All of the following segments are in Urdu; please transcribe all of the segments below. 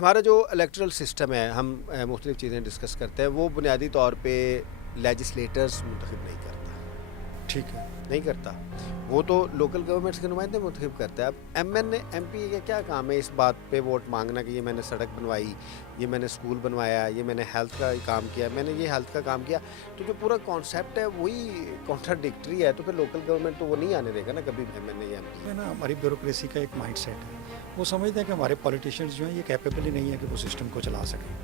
ہمارا جو الیکٹرل سسٹم ہے، ہم مختلف چیزیں ڈسکس کرتے ہیں، وہ بنیادی طور پہ لیجسلیٹرز منتخب نہیں کرتا، ٹھیک ہے. نہیں کرتا، وہ تو لوکل گورنمنٹس کے نمائندے منتخب کرتا ہے. اب ایم پی کا کیا کام ہے اس بات پہ ووٹ مانگنا کہ یہ میں نے سڑک بنوائی، یہ میں نے اسکول بنوایا، یہ میں نے ہیلتھ کا کام کیا، میں نے یہ ہیلتھ کا کام کیا. تو جو پورا کانسیپٹ ہے وہی کانٹراڈکٹری ہے، تو پھر لوکل گورنمنٹ تو وہ نہیں آنے دے گا نا کبھی بھی. میں نے یہ نا ہماری بیوروکریسی کا ایک مائنڈ سیٹ ہے، وہ سمجھتے ہیں کہ ہمارے پولیٹیشینز جو ہیں یہ کیپیبل ہی نہیں ہے کہ وہ سسٹم کو چلا سکیں.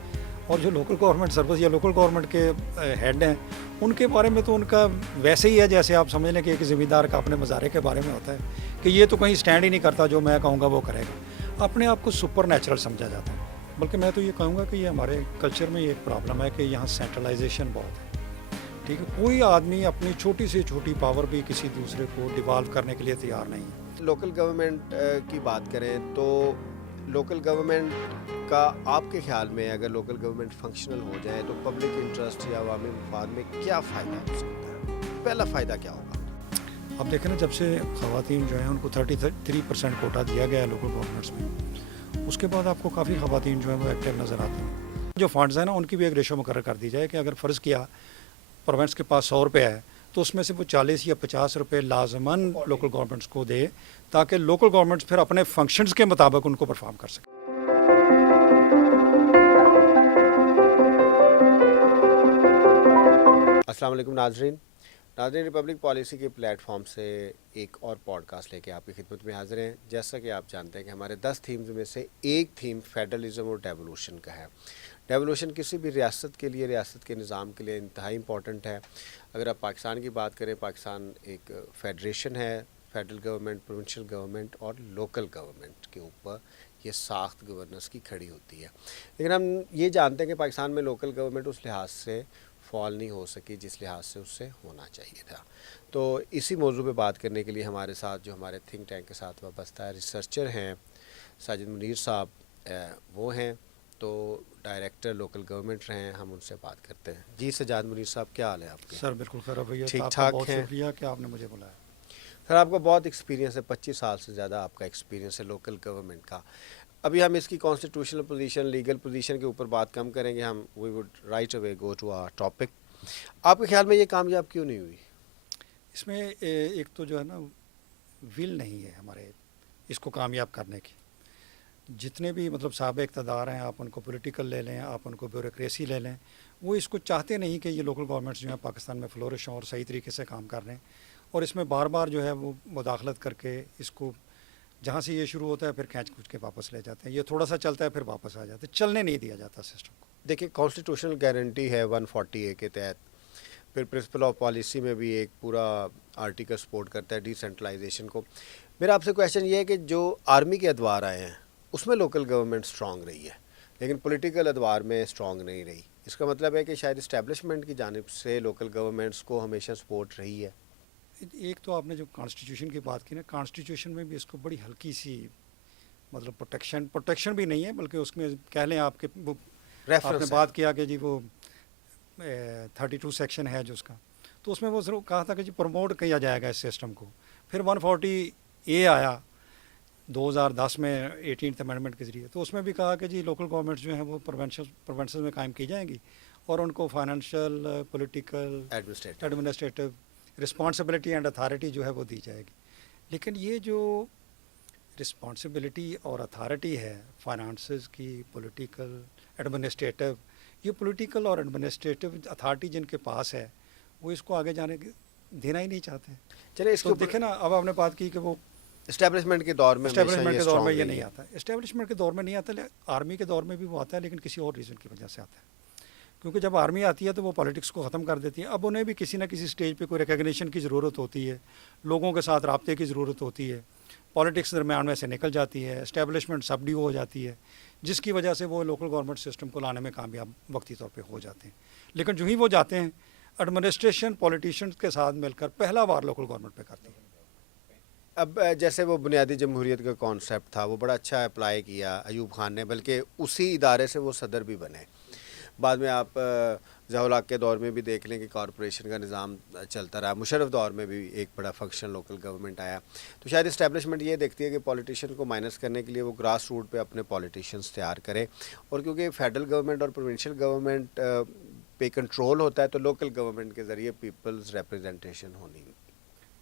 اور جو لوکل گورنمنٹ سروس یا لوکل گورنمنٹ کے ہیڈ ہیں ان کے بارے میں تو ان کا ویسے ہی ہے جیسے آپ سمجھ لیں کہ ایک ذمہ دار کا اپنے مظاہرے کے بارے میں ہوتا ہے کہ یہ تو کہیں اسٹینڈ ہی نہیں کرتا، جو میں کہوں گا وہ کرے گا. اپنے آپ کو سپر نیچرل سمجھا جاتا ہے. بلکہ میں تو یہ کہوں گا کہ یہ ہمارے کلچر میں یہ ایک پرابلم ہے کہ یہاں سینٹرلائزیشن بہت ہے. ٹھیک ہے، کوئی آدمی اپنی چھوٹی سے چھوٹی پاور بھی کسی دوسرے کو ڈیوالو کرنے کے لیے تیار نہیں ہے. لوکل گورنمنٹ کی بات کریں تو لوکل گورنمنٹ کا آپ کے خیال میں اگر لوکل گورنمنٹ فنکشنل ہو جائے تو پبلک انٹرسٹ یا عوامی مفاد میں کیا فائدہ ہو سکتا ہے؟ پہلا فائدہ کیا ہوگا؟ اب دیکھیں نا، جب سے خواتین جو ہیں ان کو 33% کوٹا دیا گیا ہے لوکل گورنمنٹس میں، اس کے بعد آپ کو کافی خواتین جو ہیں وہ ایکٹیو نظر آتی ہیں. جو فنڈز ہیں نا ان کی بھی ایک ریشو مقرر کر دی جائے کہ اگر فرض کیا پروونس کے پاس 100 روپے ہے تو اس میں سے وہ 40 یا 50 روپے لازماً لوکل گورنمنٹس کو دے تاکہ لوکل گورنمنٹس پھر اپنے فنکشنز کے مطابق ان کو پرفارم کر سکیں. السلام علیکم ناظرین، ریپبلک پالیسی کے پلیٹ فارم سے ایک اور پوڈ کاسٹ لے کے آپ کی خدمت میں حاضر ہیں. جیسا کہ آپ جانتے ہیں کہ ہمارے 10 تھیمز میں سے ایک تھیم فیڈرلزم اور ڈیولوشن کا ہے. ڈیولوشن کسی بھی ریاست کے لیے، ریاست کے نظام کے لیے انتہائی امپورٹنٹ ہے. اگر آپ پاکستان کی بات کریں، پاکستان ایک فیڈریشن ہے. فیڈرل گورنمنٹ، پروونشل گورنمنٹ اور لوکل گورنمنٹ کے اوپر یہ ساخت گورننس کی کھڑی ہوتی ہے. لیکن ہم یہ جانتے ہیں کہ پاکستان میں لوکل گورنمنٹ اس لحاظ سے فال نہیں ہو سکی جس لحاظ سے اس سے ہونا چاہیے تھا. تو اسی موضوع پہ بات کرنے کے لیے ہمارے ساتھ جو ہمارے تھنک ٹینک کے ساتھ وابستہ ہے ریسرچر ہیں ساجد منیر صاحب، وہ ہیں تو ڈائریکٹر لوکل گورنمنٹ رہے ہیں. ہم ان سے بات کرتے ہیں. جی سجاد منیر صاحب، کیا حال ہے آپ کے؟ سر بالکل خیر بھیا، ٹھیک آپ کا ٹھاک بہت ہیں؟ شکریہ کہ آپ نے مجھے بلایا. سر آپ کا بہت ایکسپیرینس ہے، 25 سال سے زیادہ آپ کا ایکسپیرینس ہے لوکل گورنمنٹ کا. ابھی ہم اس کی کانسٹیٹیوشنل پوزیشن، لیگل پوزیشن کے اوپر بات کم کریں گے. ہم we would right away go to our topic. آپ کے خیال میں یہ کامیاب کیوں نہیں ہوئی؟ اس میں ایک تو جو ہے نا ول نہیں ہے ہمارے اس کو کامیاب کرنے کی. جتنے بھی مطلب صاحب اقتدار ہیں، آپ ان کو پولیٹیکل لے لیں، آپ ان کو بیوروکریسی لے لیں، وہ اس کو چاہتے نہیں کہ یہ لوکل گورنمنٹس جو ہیں پاکستان میں فلورش ہوں اور صحیح طریقے سے کام کر رہے ہیں. اور اس میں بار بار جو ہے وہ مداخلت کر کے اس کو جہاں سے یہ شروع ہوتا ہے پھر کھینچ کھینچ کے واپس لے جاتے ہیں. یہ تھوڑا سا چلتا ہے پھر واپس آ جاتے ہیں، چلنے نہیں دیا جاتا سسٹم کو. دیکھیں، کانسٹیٹیوشنل گارنٹی ہے 140A کے تحت. پھر پرنسپل آف پالیسی میں بھی ایک پورا آرٹیکل سپورٹ کرتا ہے ڈی سینٹرلائزیشن کو. میرا آپ سے کویشچن یہ ہے کہ جو آرمی کے ادوار آئے ہیں اس میں لوکل گورنمنٹ سٹرونگ رہی ہے، لیکن پولیٹیکل ادوار میں سٹرونگ نہیں رہی. اس کا مطلب ہے کہ شاید اسٹیبلشمنٹ کی جانب سے لوکل گورنمنٹس کو ہمیشہ سپورٹ رہی ہے. ایک تو آپ نے جو کانسٹیٹیوشن کی بات کی نا، کانسٹیٹیوشن میں بھی اس کو بڑی ہلکی سی مطلب پروٹیکشن بھی نہیں ہے، بلکہ اس میں کہہ لیں آپ کے آپ نے ریفرنس بات کیا کہ جی وہ 32 سیکشن ہے جو اس کا، تو اس میں وہ ضرور کہا تھا کہ جی پروموٹ کیا جائے گا اس سسٹم کو. پھر 140A آیا 2010 میں 18th امینڈمنٹ کے ذریعے، تو اس میں بھی کہا کہ جی لوکل گورنمنٹس جو ہیں وہ پروونسز میں قائم کی جائیں گی اور ان کو financial, political, administrative responsibility and authority جو ہے وہ دی جائے گی. لیکن یہ جو رسپانسبلٹی اور اتھارٹی ہے فائنانسز کی، پولیٹیکل، ایڈمنسٹریٹو، یہ پولیٹیکل اور ایڈمنسٹریٹو اتھارٹی جن کے پاس ہے وہ اس کو آگے جانے دینا ہی نہیں چاہتے. چلے اس تو دیکھیں نا، اب آپ نے بات کی کہ وہ اسٹیبلشمنٹ کے دور میں اسٹیبلشمنٹ کے دور میں یہ نہیں آتا. اسٹیبلشمنٹ کے دور میں نہیں آتا، آرمی کے دور میں بھی وہ آتا ہے لیکن کسی اور ریزن کی وجہ سے آتا ہے. کیونکہ جب آرمی آتی ہے تو وہ پالیٹکس کو ختم کر دیتی ہے. اب انہیں بھی کسی نہ کسی سٹیج پہ کوئی ریکگنیشن کی ضرورت ہوتی ہے، لوگوں کے ساتھ رابطے کی ضرورت ہوتی ہے، پالیٹکس درمیان میں سے نکل جاتی ہے، اسٹیبلشمنٹ سبڈیو ہو جاتی ہے، جس کی وجہ سے وہ لوکل گورنمنٹ سسٹم کو لانے میں کامیاب وقتی طور پہ ہو جاتے ہیں. لیکن جو ہی وہ جاتے ہیں ایڈمنسٹریشن پولیٹیشینز کے ساتھ مل کر پہلا بار لوکل گورنمنٹ پہ کرتی ہے. اب جیسے وہ بنیادی جمہوریت کا کانسیپٹ تھا وہ بڑا اچھا اپلائی کیا ایوب خان نے، بلکہ اسی ادارے سے وہ صدر بھی بنے. بعد میں آپ ضیاء الحق کے دور میں بھی دیکھ لیں کہ کارپوریشن کا نظام چلتا رہا, مشرف دور میں بھی ایک بڑا فنکشن لوکل گورنمنٹ آیا. تو شاید اسٹیبلشمنٹ یہ دیکھتی ہے کہ پولیٹیشین کو مائنس کرنے کے لیے وہ گراس روٹ پہ اپنے پولیٹیشینس تیار کرے, اور کیونکہ فیڈرل گورنمنٹ اور پروونشل گورنمنٹ پہ کنٹرول ہوتا ہے تو لوکل گورنمنٹ کے ذریعے پیپلز ریپرزنٹیشن ہونی.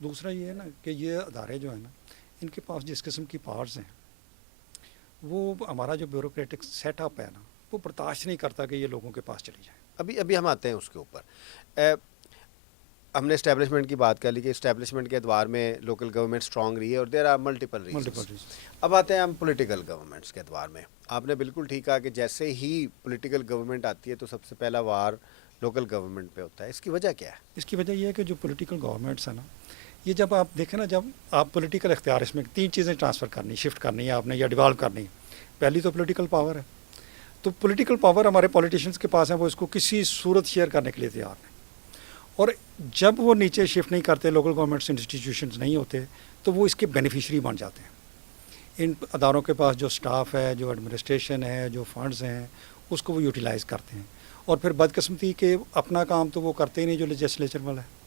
دوسرا یہ ہے نا کہ یہ ادارے جو ہیں نا, ان کے پاس جس قسم کی پاورز ہیں, وہ ہمارا جو بیوروکریٹک سیٹ اپ ہے نا, وہ برداشت نہیں کرتا کہ یہ لوگوں کے پاس چلی جائیں. ابھی ہم آتے ہیں اس کے اوپر. ہم نے اسٹیبلشمنٹ کی بات کر لی کہ اسٹیبلشمنٹ کے ادوار میں لوکل گورنمنٹ اسٹرانگ رہی ہے اور دیر آر ملٹیپل ریزنز. اب آتے ہیں ہم پولیٹیکل گورنمنٹس کے ادوار میں. آپ نے بالکل ٹھیک کہا کہ جیسے ہی پولیٹیکل گورنمنٹ آتی ہے تو سب سے پہلا وار لوکل گورنمنٹ پہ ہوتا ہے. اس کی وجہ کیا ہے؟ اس کی وجہ یہ ہے کہ جو پولیٹیکل گورنمنٹس ہیں نا, یہ جب آپ دیکھیں نا, جب آپ پولیٹیکل اختیار اس میں 3 چیزیں ٹرانسفر کرنی, شفٹ کرنی ہے آپ نے یا ڈیوالو کرنی ہے. پہلی تو پولیٹیکل پاور ہے. تو پولیٹیکل پاور ہمارے پولیٹیشینس کے پاس ہیں, وہ اس کو کسی صورت شیئر کرنے کے لیے تیار ہیں. اور جب وہ نیچے شفٹ نہیں کرتے, لوکل گورنمنٹس انسٹیٹیوشنز نہیں ہوتے, تو وہ اس کے بینیفیشری بن جاتے ہیں. ان اداروں کے پاس جو سٹاف ہے, جو ایڈمنسٹریشن ہے, جو فنڈز ہیں, اس کو وہ یوٹیلائز کرتے ہیں. اور پھر بدقسمتی کہ اپنا کام تو وہ کرتے ہی نہیں جو لیجسلیچر والا ہے.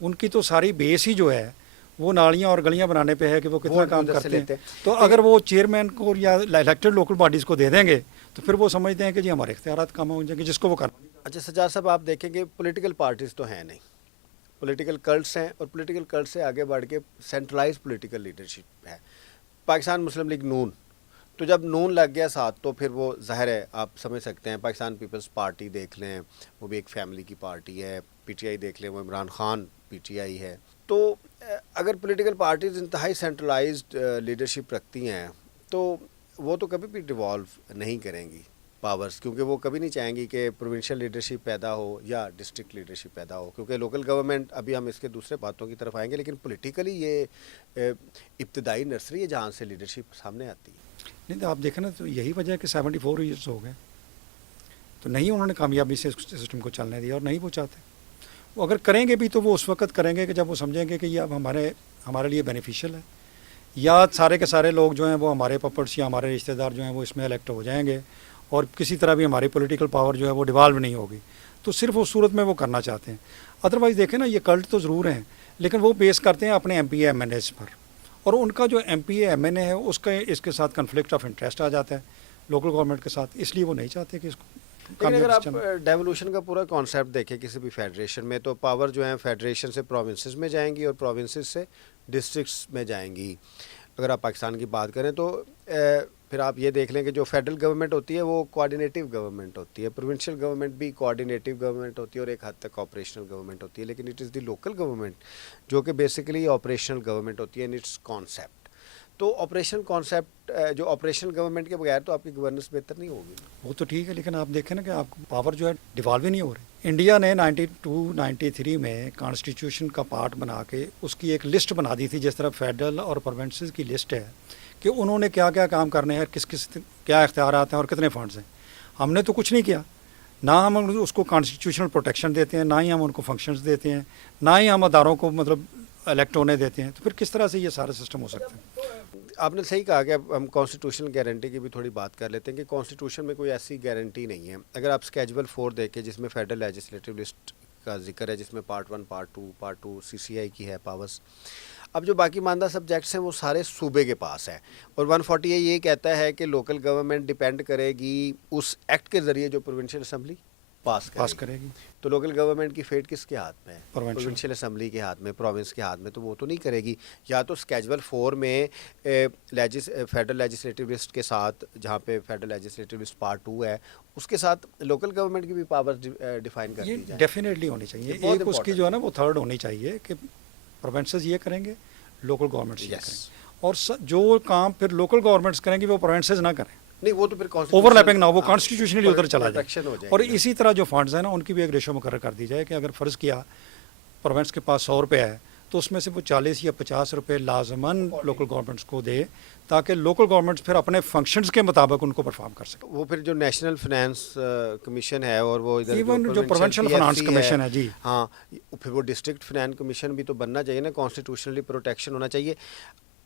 ان کی تو ساری بیس ہی جو ہے وہ نالیاں اور گلیاں بنانے پہ ہے کہ وہ کتنا کام کرتے ہیں. تو اگر وہ چیئرمین کو یا الیکٹڈ لوکل باڈیز کو دے دیں گے تو پھر وہ سمجھتے ہیں کہ جی ہمارے اختیارات کم ہو جائیں گے, جس کو وہ کرنا. اچھا سجاد صاحب, آپ دیکھیں کہ پولیٹیکل پارٹیز تو ہیں نہیں, پولیٹیکل کلٹس ہیں, اور پولیٹیکل کلٹ سے آگے بڑھ کے سینٹرلائز پولیٹیکل لیڈرشپ ہے. پاکستان مسلم لیگ نون, تو جب نون لگ گیا ساتھ تو پھر وہ ظاہر ہے آپ سمجھ سکتے ہیں. پاکستان پیپلز پارٹی دیکھ لیں, وہ بھی ایک فیملی کی پارٹی ہے. پی ٹی آئی دیکھ لیں, وہ Imran Khan P T I ہے. تو اگر پولیٹیکل پارٹیز انتہائی سینٹرلائزڈ لیڈرشپ رکھتی ہیں تو وہ تو کبھی بھی ڈیوالو نہیں کریں گی پاورز, کیونکہ وہ کبھی نہیں چاہیں گی کہ پروونشل لیڈرشپ پیدا ہو یا ڈسٹرکٹ لیڈرشپ پیدا ہو, کیونکہ لوکل گورنمنٹ, ابھی ہم اس کے دوسرے باتوں کی طرف آئیں گے, لیکن پولیٹیکلی یہ ابتدائی نرسری ہے جہاں سے لیڈرشپ سامنے آتی ہے. نہیں تو آپ دیکھیں نا, تو یہی وجہ ہے کہ 74 ایئرس ہو گئے تو نہیں انہوں نے کامیابی سے اس سسٹم کو چلنے دیا, اور نہیں وہ چاہتے. وہ اگر کریں گے بھی تو وہ اس وقت کریں گے کہ جب وہ سمجھیں گے کہ یہ اب ہمارے لیے بینیفیشیل ہے, یا سارے کے سارے لوگ جو ہیں وہ ہمارے پپٹس یا ہمارے رشتہ دار جو ہیں وہ اس میں الیکٹ ہو جائیں گے, اور کسی طرح بھی ہماری پولیٹیکل پاور جو ہے وہ ڈیوالو نہیں ہوگی. تو صرف اس صورت میں وہ کرنا چاہتے ہیں. ادروائز دیکھیں نا, یہ کلٹ تو ضرور ہیں لیکن وہ بیس کرتے ہیں اپنے M P A M N A's پر, اور ان کا جو M P A M N A ہے اس کے ساتھ کنفلکٹ آف انٹرسٹ آ جاتا ہے لوکل گورنمنٹ کے ساتھ, اس لیے وہ نہیں چاہتے کہ اس کو. لیکن اگر آپ ڈیولوشن کا پورا کانسیپٹ دیکھیں کسی بھی فیڈریشن میں, تو پاور جو ہیں فیڈریشن سے پروونسز میں جائیں گی اور پروونسز سے ڈسٹرکٹس میں جائیں گی. اگر آپ پاکستان کی بات کریں تو پھر آپ یہ دیکھ لیں کہ جو فیڈرل گورنمنٹ ہوتی ہے وہ کوآرڈینیٹیو گورنمنٹ ہوتی ہے, پروونشل گورنمنٹ بھی کوآرڈینیٹیو گورنمنٹ ہوتی ہے اور ایک حد تک آپریشنل گورنمنٹ ہوتی ہے, لیکن it is the local government جو کہ بیسیکلی آپریشنل گورنمنٹ ہوتی ہے ان اٹس کانسیپٹ. تو آپریشن کانسیپٹ جو آپریشنل گورنمنٹ کے بغیر تو آپ کی گورننس بہتر نہیں ہوگی. وہ تو ٹھیک ہے, لیکن آپ دیکھیں نا کہ آپ کو پاور جو ہے ڈیوالو ہی نہیں ہو رہی. انڈیا نے 92-93 میں کانسٹیٹیوشن کا پارٹ بنا کے اس کی ایک لسٹ بنا دی تھی, جس طرح فیڈرل اور پروونسز کی لسٹ ہے کہ انہوں نے کیا کیا کام کرنے ہیں, کس کیا اختیارات ہیں اور کتنے فنڈز ہیں. ہم نے تو کچھ نہیں کیا, نہ ہم اس کو کانسٹیٹیوشنل پروٹیکشن دیتے ہیں, نہ ہی ہم ان کو فنکشنز دیتے ہیں, نہ ہی ہم اداروں کو مطلب الیکٹ ہونے دیتے ہیں. تو پھر کس طرح سے یہ سارا سسٹم ہو سکتا ہے؟ آپ نے صحیح کہا کہ اب ہم کانسٹیٹیوشنل گارنٹی کی بھی تھوڑی بات کر لیتے ہیں کہ کانسٹیٹیوشن میں کوئی ایسی گارنٹی نہیں ہے. اگر آپ اسکیجول 4 دیکھیں جس میں فیڈرل لیجسلیٹو لسٹ کا ذکر ہے, جس میں پارٹ 1 پارٹ 2 سی سی آئی کی ہے پاورز, اب جو باقی ماندہ سبجیکٹس ہیں وہ سارے صوبے کے پاس ہیں, اور 140 یہ کہتا ہے کہ لوکل گورنمنٹ ڈیپینڈ کرے گی اس ایکٹ کے ذریعے جو پروونشل اسمبلی پاس کرے گی. تو لوکل گورنمنٹ کی فیٹ کس کے ہاتھ میں ہے؟ پروونشل اسمبلی کے ہاتھ میں, پروونس کے ہاتھ میں. تو وہ تو نہیں کرے گی. یا تو اسکیجول 4 میں فیڈرل لیجسلیٹو لسٹ کے ساتھ, جہاں پہ فیڈرل لیجسلیٹو لسٹ پارٹ 2 ہے, اس کے ساتھ لوکل گورنمنٹ کی بھی پاور ڈیفائن کر دی جائے. ڈیفینیٹلی ہونی چاہیے. ایک اس کی جو ہے نا وہ تھرڈ ہونی چاہیے کہ پروونسز یہ کریں گے, لوکل گورنمنٹس یہ کریں گے, اور جو کام پھر لوکل گورنمنٹس کریں گے وہ پروونسز نہ کریں. نہیں, وہ تو پھر اوور لیپنگ نہ, وہ کانسٹیٹیوشنلی ادھر چلا جائے. اور اسی طرح جو فنڈز ہیں نا ان کی بھی ایک ریشو مقرر کر دی جائے کہ اگر فرض کیا پروونس کے پاس 100 روپے ہے تو اس میں سے وہ 40 یا 50 روپے لازماً لوکل گورنمنٹس کو دے, تاکہ لوکل گورنمنٹس پھر اپنے فنکشنز کے مطابق ان کو پرفارم کر سکیں. وہ پھر جو نیشنل فائنانس کمیشن ہے اور وہ ادھر ایون جو پروونشل فائنانس کمیشن ہے, جی ہاں, پھر وہ ڈسٹرکٹ فائنانس کمیشن بھی تو بننا چاہیے نا, کانسٹیٹیوشنلی پروٹیکشن ہونا چاہیے.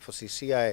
FCCI,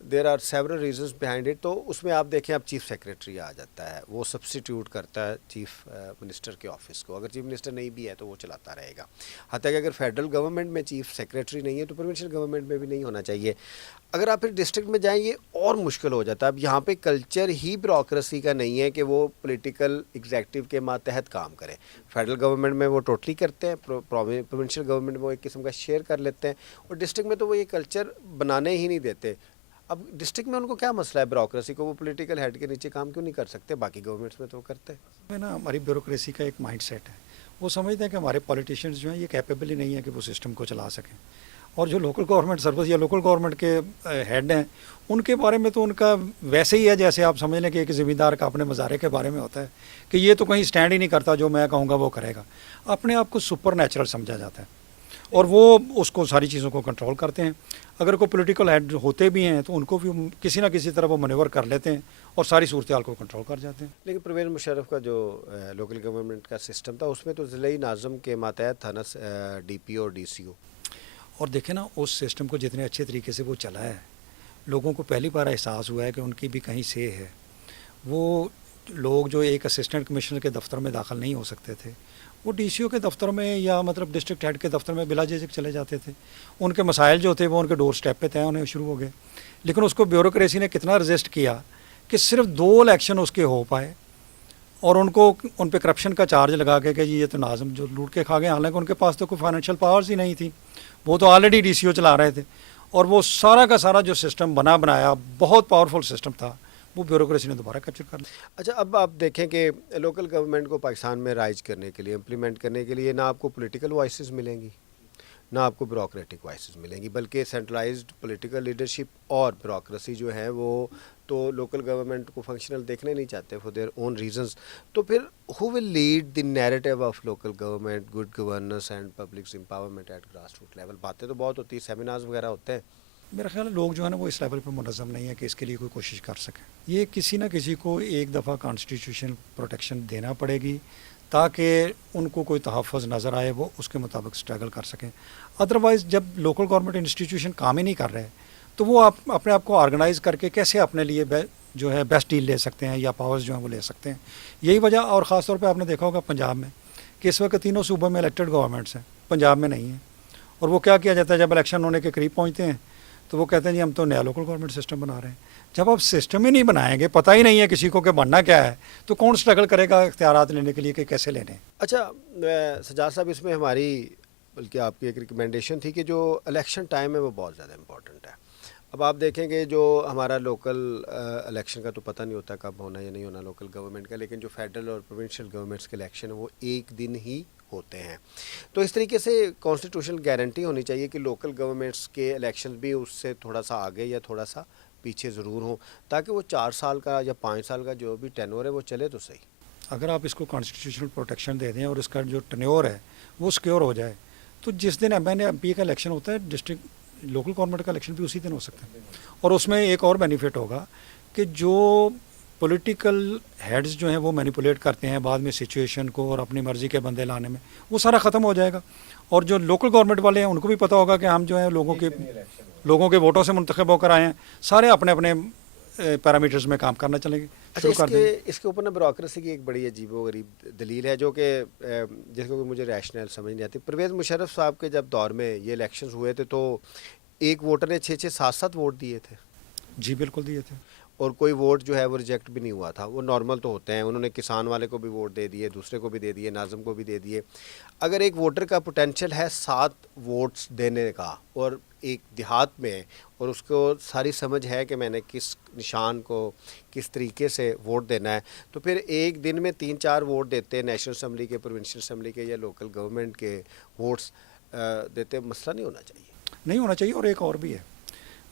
there are several reasons behind it. تو اس میں آپ دیکھیں اب چیف سیکریٹری آ جاتا ہے, وہ سبسٹیٹیوٹ کرتا ہے چیف منسٹر کے آفس کو. اگر چیف منسٹر نہیں بھی ہے تو وہ چلاتا رہے گا. حتیٰ کہ اگر فیڈرل گورنمنٹ میں چیف سیکریٹری نہیں ہے تو پروونشل گورنمنٹ میں بھی نہیں ہونا چاہیے. اگر آپ پھر ڈسٹرکٹ میں جائیں یہ اور مشکل ہو جاتا ہے. اب یہاں پہ کلچر ہی بیوروکریسی کا نہیں ہے کہ وہ پولیٹیکل ایگزیکٹو کے ماتحت کام کریں. فیڈرل گورنمنٹ میں وہ ٹوٹلی کرتے ہیں, پروونشل گورنمنٹ میں وہ ایک قسم کا شیئر کر لیتے ہیں, اور ڈسٹرکٹ میں تو وہ یہ کلچر بنانے ہی نہیں دیتے. اب ڈسٹرکٹ میں ان کو کیا مسئلہ ہے بیوروکریسی کو, وہ پولیٹیکل ہیڈ کے نیچے کام کیوں نہیں کر سکتے؟ باقی گورنمنٹس میں تو وہ کرتے ہیں. میں نا ہماری بیوروکریسی کا ایک مائنڈ سیٹ ہے. وہ سمجھتے ہیں کہ ہمارے پولیٹیشینز جو ہیں یہ کیپیبل ہی نہیں ہے کہ وہ سسٹم کو چلا سکیں. اور جو لوکل گورنمنٹ سروس یا لوکل گورنمنٹ کے ہیڈ ہیں ان کے بارے میں تو ان کا ویسے ہی ہے جیسے آپ سمجھ لیں کہ ایک زمیندار کا اپنے مظاہرے کے بارے میں ہوتا ہے کہ یہ تو کہیں سٹینڈ ہی نہیں کرتا, جو میں کہوں گا وہ کرے گا. اپنے آپ کو سپر نیچرل سمجھا جاتا ہے اور وہ اس کو ساری چیزوں کو کنٹرول کرتے ہیں. اگر کوئی پولیٹیکل ہیڈ ہوتے بھی ہیں تو ان کو بھی کسی نہ کسی طرح وہ مینیور کر لیتے ہیں اور ساری صورتحال کو کنٹرول کر جاتے ہیں. لیکن پرویز مشرف کا جو لوکل گورنمنٹ کا سسٹم تھا اس میں تو ضلعی ناظم کے ماتحت تھا نا ڈی پی او اور ڈی سی او. اور دیکھیں نا اس سسٹم کو جتنے اچھے طریقے سے وہ چلا ہے, لوگوں کو پہلی بار احساس ہوا ہے کہ ان کی بھی کہیں سے ہے. وہ لوگ جو ایک اسسٹنٹ کمشنر کے دفتر میں داخل نہیں ہو سکتے تھے, وہ ڈی سی او کے دفتر میں یا مطلب ڈسٹرکٹ ہیڈ کے دفتر میں بلا جھجک چلے جاتے تھے. ان کے مسائل جو تھے وہ ان کے ڈور سٹیپ پہ طے ہونے شروع ہو گئے. لیکن اس کو بیوروکریسی نے کتنا رجسٹ کیا کہ صرف 2 الیکشن اس کے ہو پائے, اور ان کو ان پہ کرپشن کا چارج لگا کے کہ جی یہ تو ناظم جو لوٹ کے کھا گئے. حالانکہ ان کے پاس تو کوئی فائنینشیل پاورز ہی نہیں تھی, وہ تو آلریڈی ڈی سی او چلا رہے تھے. اور وہ سارا کا سارا جو سسٹم بنایا بہت پاورفل سسٹم تھا, وہ بیوروکریسی نے دوبارہ کیپچر کر لیا. اچھا, اب آپ دیکھیں کہ لوکل گورنمنٹ کو پاکستان میں رائج کرنے کے لیے, امپلیمنٹ کرنے کے لیے نہ آپ کو پولیٹیکل وائسز ملیں گی نہ آپ کو بیوروکریٹک وائسز ملیں گی, بلکہ سینٹرلائزڈ پولیٹیکل لیڈرشپ اور بیوروکریسی جو ہے وہ تو لوکل گورنمنٹ کو فنکشنل دیکھنے نہیں چاہتے فور دیئر اون ریزنز. تو پھر who will lead the narrative of local government, good governance and public empowerment at grass root level? باتیں تو بہت ہوتی ہیں, سیمینارز وغیرہ ہوتے ہیں. میرا خیال ہے لوگ جو ہے نا وہ اس لیول پہ منظم نہیں ہے کہ اس کے لیے کوئی کوشش کر سکیں. یہ کسی نہ کسی کو ایک دفعہ کانسٹیٹیوشن پروٹیکشن دینا پڑے گی تاکہ ان کو کوئی تحفظ نظر آئے, وہ اس کے مطابق اسٹرگل کر سکیں. ادروائز جب لوکل گورنمنٹ انسٹیٹیوشن کام ہی نہیں کر رہے تو وہ اپنے آپ کو آرگنائز کر کے کیسے اپنے لیے جو ہے بیسٹ ڈیل لے سکتے ہیں یا پاورز جو ہیں وہ لے سکتے ہیں. یہی وجہ, اور خاص طور پہ آپ نے دیکھا ہوگا پنجاب میں کہ اس وقت 3 صوبوں میں الیکٹڈ گورنمنٹس ہیں, پنجاب میں نہیں ہیں. اور وہ کیا جاتا ہے جب الیکشن ہونے کے قریب پہنچتے ہیں تو وہ کہتے ہیں جی ہم تو نیا لوکل گورنمنٹ سسٹم بنا رہے ہیں. جب آپ سسٹم ہی نہیں بنائیں گے, پتہ ہی نہیں ہے کسی کو کہ بننا کیا ہے, تو کون اسٹرگل کرے گا اختیارات لینے کے لیے کہ کیسے لینے. اچھا سجاد صاحب, اس میں ہماری بلکہ آپ کی ایک ریکمنڈیشن تھی کہ جو الیکشن ٹائم ہے وہ بہت زیادہ امپورٹنٹ ہے. اب آپ دیکھیں کہ جو ہمارا لوکل الیکشن کا تو پتہ نہیں ہوتا کب ہونا یا نہیں ہونا لوکل گورنمنٹ کا, لیکن جو فیڈرل اور پروونشل گورنمنٹس کے الیکشن ہیں وہ ایک دن ہی ہوتے ہیں. تو اس طریقے سے کانسٹیٹیوشنل گارنٹی ہونی چاہیے کہ لوکل گورنمنٹس کے الیکشن بھی اس سے تھوڑا سا آگے یا تھوڑا سا پیچھے ضرور ہوں, تاکہ وہ 4 سال کا یا 5 سال کا جو بھی ٹینور ہے وہ چلے تو صحیح. اگر آپ اس کو کانسٹیٹیوشنل پروٹیکشن دے دیں اور اس کا جو ٹینور ہے وہ سیکیور ہو جائے تو جس دن ایم پی کا الیکشن ہوتا ہے ڈسٹرکٹ لوکل گورنمنٹ کا الیکشن بھی اسی دن ہو سکتا ہے. اور اس میں ایک اور بینیفٹ ہوگا کہ جو پولیٹیکل ہیڈز جو ہیں وہ مینیپولیٹ کرتے ہیں بعد میں سچویشن کو اور اپنی مرضی کے بندے لانے میں, وہ سارا ختم ہو جائے گا. اور جو لوکل گورنمنٹ والے ہیں ان کو بھی پتہ ہوگا کہ ہم جو ہیں لوگوں کے ووٹوں سے منتخب ہو کر آئے ہیں, سارے اپنے اپنے پیرامیٹرز میں کام کرنا چلیں گے. اچھا, اس کے اوپر نا بیوروکریسی کی ایک بڑی عجیب و غریب دلیل ہے جو کہ جس کو مجھے ریشنل سمجھ نہیں آتی. پرویز مشرف صاحب کے جب دور میں یہ الیکشنز ہوئے تھے تو ایک ووٹر نے 6 7 ووٹ دیے تھے. جی بالکل دیے تھے. اور کوئی ووٹ جو ہے وہ ریجیکٹ بھی نہیں ہوا تھا, وہ نارمل تو ہوتے ہیں. انہوں نے کسان والے کو بھی ووٹ دے دیے, دوسرے کو بھی دے دیے, ناظم کو بھی دے دیے. اگر ایک ووٹر کا پوٹینشیل ہے 7 ووٹس دینے کا اور ایک دیہات میں, اور اس کو ساری سمجھ ہے کہ میں نے کس نشان کو کس طریقے سے ووٹ دینا ہے, تو پھر ایک دن میں 3 4 ووٹ دیتے, نیشنل اسمبلی کے, پروونشل اسمبلی کے یا لوکل گورنمنٹ کے ووٹس دیتے, مسئلہ نہیں ہونا چاہیے. نہیں ہونا چاہیے. اور ایک اور بھی ہے,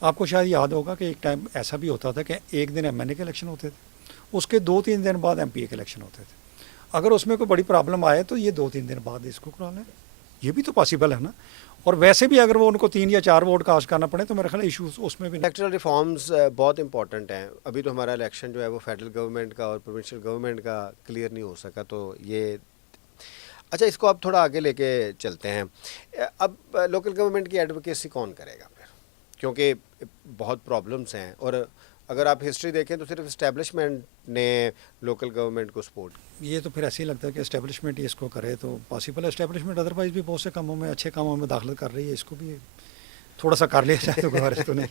آپ کو شاید یاد ہوگا کہ ایک ٹائم ایسا بھی ہوتا تھا کہ ایک دن ایم این اے کے الیکشن ہوتے تھے, اس کے 2-3 دن بعد ایم پی اے کے الیکشن ہوتے تھے. اگر اس میں کوئی بڑی پرابلم آئے تو یہ 2-3 دن بعد اس کو کرا لیں, یہ بھی تو پاسبل ہے نا. اور ویسے بھی اگر وہ ان کو 3 یا 4 ووٹ کاسٹ کرنا پڑے تو میرا خیال ایشوز اس میں بھی الیکٹرل ریفارمز بہت امپورٹنٹ ہیں. ابھی تو ہمارا الیکشن جو ہے وہ فیڈرل گورنمنٹ کا اور پروونشل گورنمنٹ کا کلیئر نہیں ہو سکا, تو یہ اچھا اس کو آپ تھوڑا آگے لے کے چلتے ہیں. اب لوکل گورنمنٹ کی ایڈوکیسی کون کرے گا پھر؟ کیونکہ بہت پرابلمس ہیں، اور اگر آپ ہسٹری دیکھیں تو صرف اسٹیبلشمنٹ نے لوکل گورنمنٹ کو سپورٹ. یہ تو پھر ایسے ہی لگتا ہے کہ اسٹیبلشمنٹ ہی اس کو کرے تو پاسبل ہے. اسٹیبلشمنٹ ادروائز بھی بہت سے کاموں میں اچھے کاموں میں داخلت کر رہی ہے، اس کو بھی تھوڑا سا کر لیا جائے تو گوارش تو نہیں.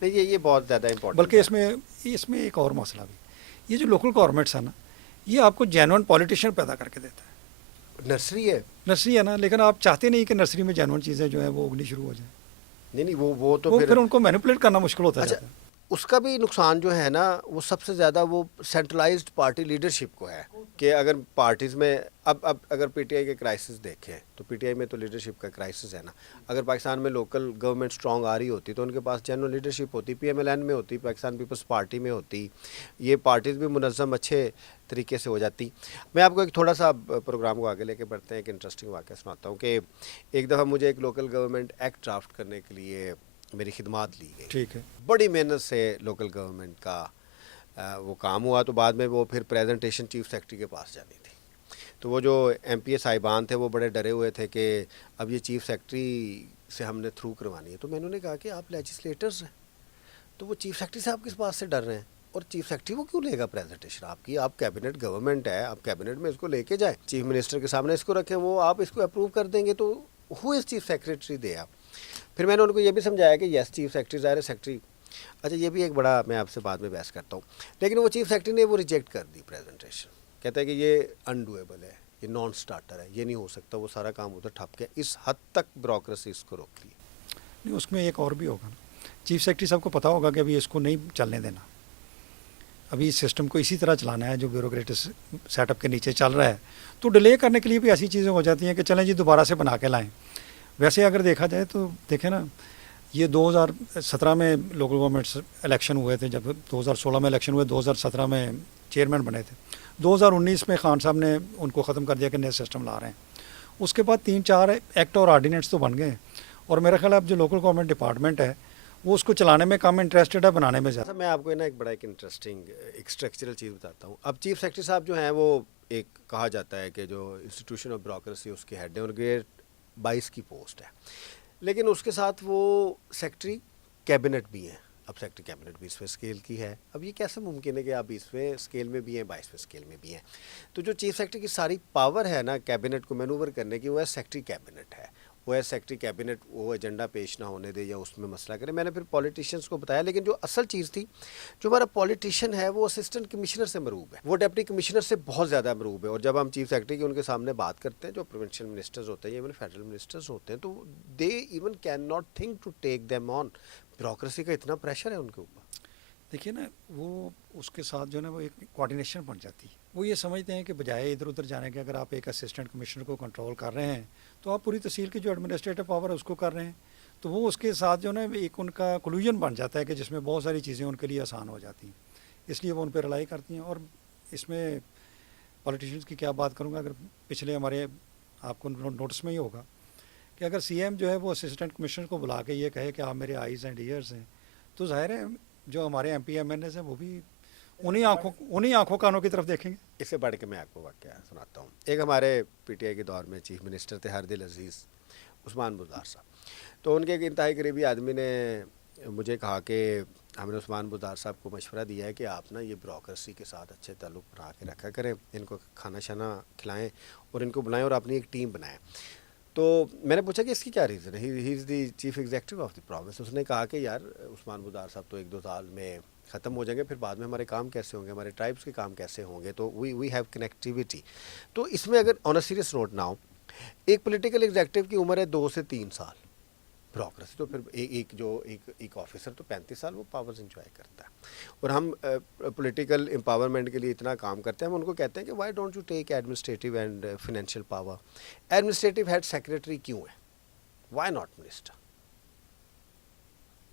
نہیں، یہ بہت زیادہ امپورٹنٹ. بلکہ اس میں ایک اور مسئلہ بھی، یہ جو لوکل گورنمنٹس ہے نا، یہ آپ کو جینون پولیٹیشین پیدا کر کے دیتا ہے. نرسری ہے. نرسری ہے نا، لیکن آپ چاہتے نہیں کہ نرسری میں جینون چیزیں جو ہیں وہ اگنی شروع ہو جائیں. نہیں وہ تو وہ پھر ان کو مینیپولیٹ کرنا مشکل ہوتا اچھا، جاتا ہے. اس کا بھی نقصان جو ہے نا وہ سب سے زیادہ وہ سینٹرلائزڈ پارٹی لیڈرشپ کو ہے کہ اگر پارٹیز میں اب اگر پی ٹی آئی کے کرائسس دیکھیں تو پی ٹی آئی میں تو لیڈرشپ کا کرائسس ہے نا. اگر پاکستان میں لوکل گورنمنٹ اسٹرانگ آ رہی ہوتی تو ان کے پاس جنرل لیڈرشپ ہوتی، پی ایم ایل این میں ہوتی، پاکستان پیپلز پارٹی میں ہوتی، یہ پارٹیز بھی منظم اچھے طریقے سے ہو جاتی. میں آپ کو ایک تھوڑا سا پروگرام کو آگے لے کے بڑھتے ہیں، ایک انٹرسٹنگ واقعہ سناتا ہوں کہ ایک دفعہ مجھے ایک لوکل گورنمنٹ ایکٹ ڈرافٹ کرنے کے لیے میری خدمات لی گئی. ٹھیک ہے. بڑی محنت سے لوکل گورنمنٹ کا وہ کام ہوا، تو بعد میں وہ پھر پریزنٹیشن چیف سیکرٹری کے پاس جانی تھی. تو وہ جو ایم پی اے صاحبان تھے وہ بڑے ڈرے ہوئے تھے کہ اب یہ چیف سیکرٹری سے ہم نے تھرو کروانی ہے. تو میں نے کہا کہ آپ لیجسلیٹرز ہیں، تو وہ چیف سیکرٹری صاحب کس بات سے ڈر رہے ہیں، اور چیف سیکرٹری وہ کیوں لے گا پریزنٹیشن آپ کی؟ آپ کیبنٹ گورنمنٹ ہے، آپ کیبنٹ میں اس کو لے کے جائیں، چیف منسٹر کے سامنے اس کو رکھیں، وہ آپ اس کو اپروو کر دیں گے. تو ہو از چیف سیکرٹری دے آپ. پھر میں نے ان کو یہ بھی سمجھایا کہ یس چیف سیکرٹری ظاہر ہے سیکرٹری. اچھا، یہ بھی ایک بڑا، میں آپ سے بعد میں بحث کرتا ہوں، لیکن وہ چیف سیکرٹری نے وہ ریجیکٹ کر دی پریزنٹیشن. کہتا ہے کہ یہ انڈویبل ہے، یہ نان سٹارٹر ہے، یہ نہیں ہو سکتا، وہ سارا کام ادھر ٹھپ گیا. اس حد تک بیوروکریسی اس کو روک لی. نہیں، اس میں ایک اور بھی ہوگا نا، چیف سیکرٹری صاحب کو پتا ہوگا کہ ابھی اس کو نہیں چلنے دینا، ابھی اس سسٹم کو اسی طرح چلانا ہے جو بیوروکریٹس سیٹ اپ کے نیچے چل رہا ہے. تو ڈیلے کرنے کے لیے بھی ایسی چیزیں ہو جاتی ہیں کہ چلیں جی دوبارہ سے بنا کے لائیں. ویسے اگر دیکھا جائے تو دیکھیں نا، یہ 2017 میں لوکل گورنمنٹس الیکشن ہوئے تھے، جب 2016 میں الیکشن ہوئے، 2017 میں چیئرمین بنے تھے، 2019 میں خان صاحب نے ان کو ختم کر دیا کہ نئے سسٹم لا رہے ہیں. اس کے بعد 3-4 ایکٹ اور آرڈیننس تو بن گئے ہیں، اور میرا خیال ہے اب جو لوکل گورنمنٹ ڈپارٹمنٹ ہے وہ اس کو چلانے میں کم انٹرسٹڈ ہے، بنانے میں زیادہ. میں آپ کو نا ایک بڑا ایک انٹرسٹنگ ایک اسٹرکچرل چیز بتاتا ہوں. اب چیف سیکرٹری صاحب جو ہیں وہ ایک کہا جاتا ہے کہ جو انسٹیٹیوشن آف بیوروکریسی اس کے ہیڈ ہیں، اور گریڈ 22 کی پوسٹ ہے، لیکن اس کے ساتھ وہ سیکرٹری کیبنٹ بھی ہیں. اب سیکرٹری کیبنٹ 20ویں اسکیل کی ہے. اب یہ کیسے ممکن ہے کہ آپ 20ویں اسکیل میں بھی ہیں، 22ویں اسکیل میں بھی ہیں؟ تو جو چیف سیکرٹری کی ساری پاور ہے نا کیبنٹ کو مینوور کرنے کی، وہ ہے سیکرٹری کیبنٹ ہے. وہ ہے سیکرٹری کیبنٹ وہ ایجنڈا پیش نہ ہونے دے یا اس میں مسئلہ کرے. میں نے پھر پولیٹیشینس کو بتایا، لیکن جو اصل چیز تھی، جو ہمارا پولیٹیشین ہے وہ اسسٹنٹ کمشنر سے مروب ہے، وہ ڈپٹی کمشنر سے بہت زیادہ مروب ہے. اور جب ہم چیف سیکرٹری کی ان کے سامنے بات کرتے ہیں، جو پروونشل منسٹرز ہوتے ہیں یا ایون فیڈرل منسٹرز ہوتے ہیں، تو they even can not think to take them on. Bureaucracy کا اتنا پریشر ہے ان کے اوپر. دیکھیے نا، وہ اس کے ساتھ جو ہے نا وہ ایک کوارڈینیشن بن جاتی ہے. وہ یہ سمجھتے ہیں کہ بجائے ادھر ادھر جانے کے، اگر آپ ایک اسسٹنٹ کمشنر کو کنٹرول کر رہے ہیں تو آپ پوری تحصیل کی جو ایڈمنسٹریٹو پاور ہے اس کو کر رہے ہیں. تو وہ اس کے ساتھ جو ہے نا ایک ان کا کلوژن بن جاتا ہے کہ جس میں بہت ساری چیزیں ان کے لیے آسان ہو جاتی ہیں، اس لیے وہ ان پہ رلائی کرتی ہیں. اور اس میں پولیٹیشینس کی کیا بات کروں گا، اگر پچھلے ہمارے آپ کو نوٹس میں ہی ہوگا کہ اگر سی ایم جو ہے وہ اسسٹنٹ کمشنر کو بلا کے یہ کہے کہ آپ میرے آئیز اینڈ ایئرز ہیں، تو ظاہر ہے جو ہمارے M P M N As ہیں وہ بھی انہی آنکھوں کانوں کی طرف دیکھیں گے. اس سے بڑھ کے میں آپ کو واقعہ سناتا ہوں. ایک ہمارے پی ٹی آئی کے دور میں چیف منسٹر تھے ہردل عزیز عثمان بزدار صاحب. تو ان کے ایک انتہائی قریبی آدمی نے مجھے کہا کہ ہم نے عثمان بزدار صاحب کو مشورہ دیا ہے کہ آپ نا یہ بیوروکریسی کے ساتھ اچھے تعلق بنا کے رکھا کریں، ان کو کھانا شانا کھلائیں اور ان کو بلائیں اور اپنی ایک ٹیم بنائیں. تو میں نے پوچھا کہ اس کی کیا ریزن ہے، he is the chief executive of the province. اس نے کہا کہ یار عثمان بزدار صاحب تو 1-2 سال میں ختم ہو جائیں گے، پھر بعد میں ہمارے کام کیسے ہوں گے، ہمارے ٹرائبس کے کام کیسے ہوں گے. تو وی ہیو کنیکٹیویٹی. تو اس میں اگر آن اے سیریس نوٹ نہ ہو، ایک پولیٹیکل ایگزیکٹو کی عمر ہے 2 سے 3 سال بیوروکریسی، تو پھر ایک آفیسر تو 35 سال وہ پاورز انجوائے کرتا ہے. اور ہم پولیٹیکل امپاورمنٹ کے لیے اتنا کام کرتے ہیں. ہم ان کو کہتے ہیں کہ why don't you take administrative and financial power. Administrative head secretary کیوں ہے، وائی ناٹ منسٹر؟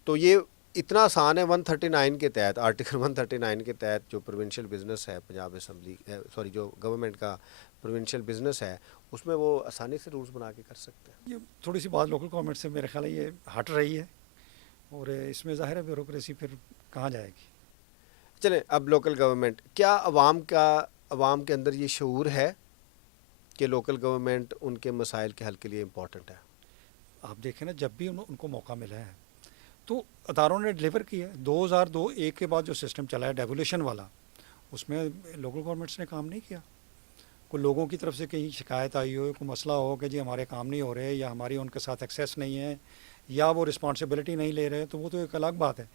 تو یہ اتنا آسان ہے. 139 کے تحت، آرٹیکل 139 کے تحت جو پروونشل بزنس ہے پنجاب اسمبلی، جو گورنمنٹ کا پروونشل بزنس ہے، اس میں وہ آسانی سے رولز بنا کے کر سکتے ہیں. یہ تھوڑی سی بات لوکل گورنمنٹ سے میرے خیال ہے یہ ہٹ رہی ہے، اور اس میں ظاہر ہے بیوروکریسی پھر کہاں جائے گی. چلیں اب لوکل گورنمنٹ، کیا عوام کے اندر یہ شعور ہے کہ لوکل گورنمنٹ ان کے مسائل کے حل کے لیے امپورٹنٹ ہے؟ آپ دیکھیں نا، جب بھی ان کو موقع ملا ہے تو اداروں نے ڈلیور کیا ہے. 2001 کے بعد جو سسٹم چلا ہے ڈیولیوشن والا, اس میں لوکل گورنمنٹس نے کام نہیں کیا. کوئی لوگوں کی طرف سے کہیں شکایت آئی ہو, کوئی مسئلہ ہو کہ جی ہمارے کام نہیں ہو رہے یا ہماری ان کے ساتھ ایکسیس نہیں ہے یا وہ رسپانسبلٹی نہیں لے رہے, تو وہ تو ایک الگ بات ہے.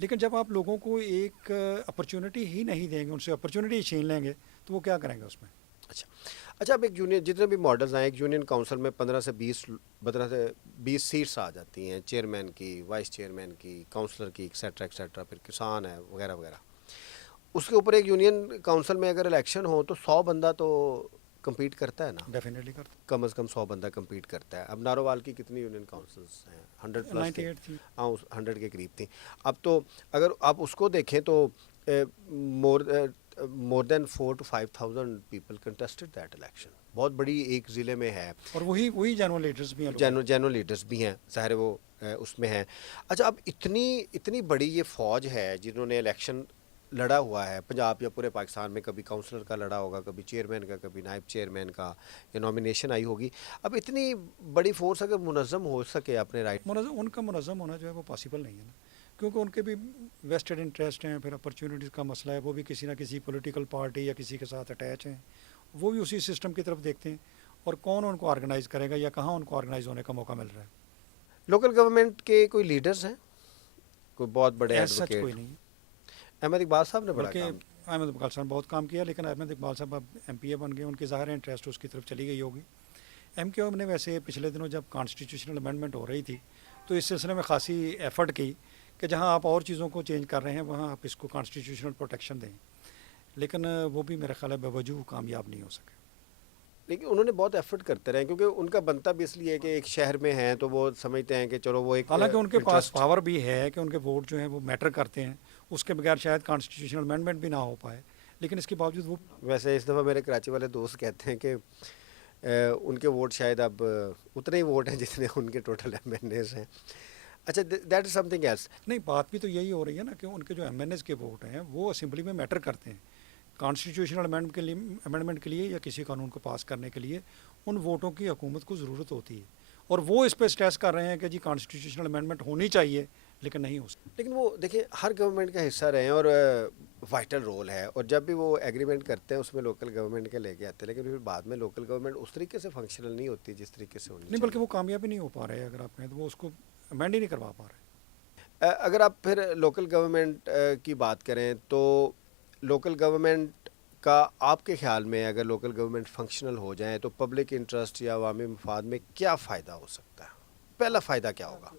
لیکن جب آپ لوگوں کو ایک اپرچونٹی ہی نہیں دیں گے, ان سے اپرچونٹی چھین لیں گے, تو وہ کیا کریں گے اس میں. اچھا اب ایک یونین جتنے بھی ماڈلز ہیں, ایک یونین کونسل میں 15 سے 20 سیٹس آ جاتی ہیں, چیئرمین کی, وائس چیئرمین کی, کونسلر کی, ایکسیٹرا ایکسیٹرا, پھر کسان ہے وغیرہ وغیرہ. اس کے اوپر ایک یونین کونسل میں اگر الیکشن ہو تو 100 بندہ تو کمپیٹ کرتا ہے نا, ڈیفینیٹلی کرتا. کم از کم 100 بندہ کمپیٹ کرتا ہے. اب نارووال کی کتنی یونین کونسلز ہیں, 100 پلس تھیں. 98 تھی. ہاں 100 کے قریب تھیں. اب تو اگر آپ اس کو دیکھیں تو مور دین 4 to 5,000 پیپل کنٹسٹڈ دیٹ الیکشن. بہت بڑی ایک ضلع میں ہے, اور وہی جنرل لیڈرز بھی ہیں, جنرل لیڈرز بھی ہیں, ظاہر وہ اس میں ہیں. اچھا اب اتنی بڑی یہ فوج ہے جنہوں نے الیکشن لڑا ہوا ہے پنجاب یا پورے پاکستان میں, کبھی کونسلر کا لڑا ہوگا, کبھی چیئرمین کا, کبھی نائب چیئرمین کا, یا نامینیشن آئی ہوگی. اب اتنی بڑی فورس اگر منظم ہو سکے اپنے رائٹ, ان کا منظم ہونا جو ہے وہ پاسبل نہیں ہے نا, کیونکہ ان کے بھی ویسٹڈ انٹرسٹ ہیں. پھر اپرچونیٹیز کا مسئلہ ہے, وہ بھی کسی نہ کسی پولیٹیکل پارٹی یا کسی کے ساتھ اٹیچ ہیں, وہ بھی اسی سسٹم کی طرف دیکھتے ہیں. اور کون ان کو آرگنائز کرے گا یا کہاں ان کو آرگنائز ہونے کا موقع مل رہا ہے. لوکل گورنمنٹ کے کوئی لیڈرز ہیں, کوئی بہت بڑے ایز سچ ایڈوکیٹ؟ کوئی نہیں. احمد اقبال صاحب نے بڑا بلکہ کام. احمد اقبال صاحب نے بہت کام کیا, لیکن احمد اقبال صاحب اب ایم پی اے بن گئے, ان کی ظاہر انٹرسٹ اس کی طرف چلی گئی ہوگی. ایم کیو ایم نے ویسے پچھلے دنوں جب کانسٹیٹیوشنل امینڈمنٹ ہو رہی تھی تو اس سلسلے میں خاصی ایفرٹ کی کہ جہاں آپ اور چیزوں کو چینج کر رہے ہیں وہاں آپ اس کو کانسٹیٹیوشنل پروٹیکشن دیں, لیکن وہ بھی میرے خیال ہے بے وجہ کامیاب نہیں ہو سکے. لیکن انہوں نے بہت ایفرٹ کرتے رہے, کیونکہ ان کا بنتا بھی اس لیے ہے کہ ایک شہر میں ہیں تو وہ سمجھتے ہیں کہ چلو وہ ایک حالانکہ ان کے پاس interest- پاور بھی ہے کہ ان کے ووٹ جو ہیں وہ میٹر کرتے ہیں, اس کے بغیر شاید کانسٹیٹیوشنل امینڈمنٹ بھی نہ ہو پائے, لیکن اس کے باوجود وہ ویسے اس دفعہ میرے کراچی والے دوست کہتے ہیں کہ ان کے ووٹ شاید اب اتنے ہی ووٹ ہیں جتنے ان کے ٹوٹل ایم این ایز ہیں. اچھا that is something else. نہیں, بات بھی تو یہی ہو رہی ہے نا کہ ان کے جو ایم این ایز کے ووٹ ہیں وہ اسمبلی میں میٹر کرتے ہیں. کانسٹیٹیوشنل امینڈمنٹ کے لیے یا کسی قانون کو پاس کرنے کے لیے ان ووٹوں کی حکومت کو ضرورت ہوتی ہے, اور وہ اس پہ اسٹریس کر رہے ہیں کہ جی کانسٹیٹیوشنل امینڈمنٹ ہونی چاہیے, لیکن نہیں ہو سکتی. لیکن وہ دیکھیں ہر گورنمنٹ کا حصہ رہے ہیں اور وائٹل رول ہے, اور جب بھی وہ ایگریمنٹ کرتے ہیں اس میں لوکل گورنمنٹ کے لے کے آتے ہیں, لیکن پھر بعد میں لوکل گورنمنٹ اس طریقے سے فنکشنل نہیں ہوتی جس طریقے سے ہونی نہیں, چاہیے. بلکہ وہ کامیاب ہی نہیں ہو پا رہے ہیں. اگر آپ کہیں تو وہ اس کو امینڈ ہی نہیں کروا پا رہے. اگر آپ پھر لوکل گورنمنٹ کی بات کریں تو لوکل گورنمنٹ کا آپ کے خیال میں اگر لوکل گورنمنٹ فنکشنل ہو جائیں تو پبلک انٹرسٹ یا عوامی مفاد میں کیا فائدہ ہو سکتا ہے؟ پہلا فائدہ کیا ہوگا؟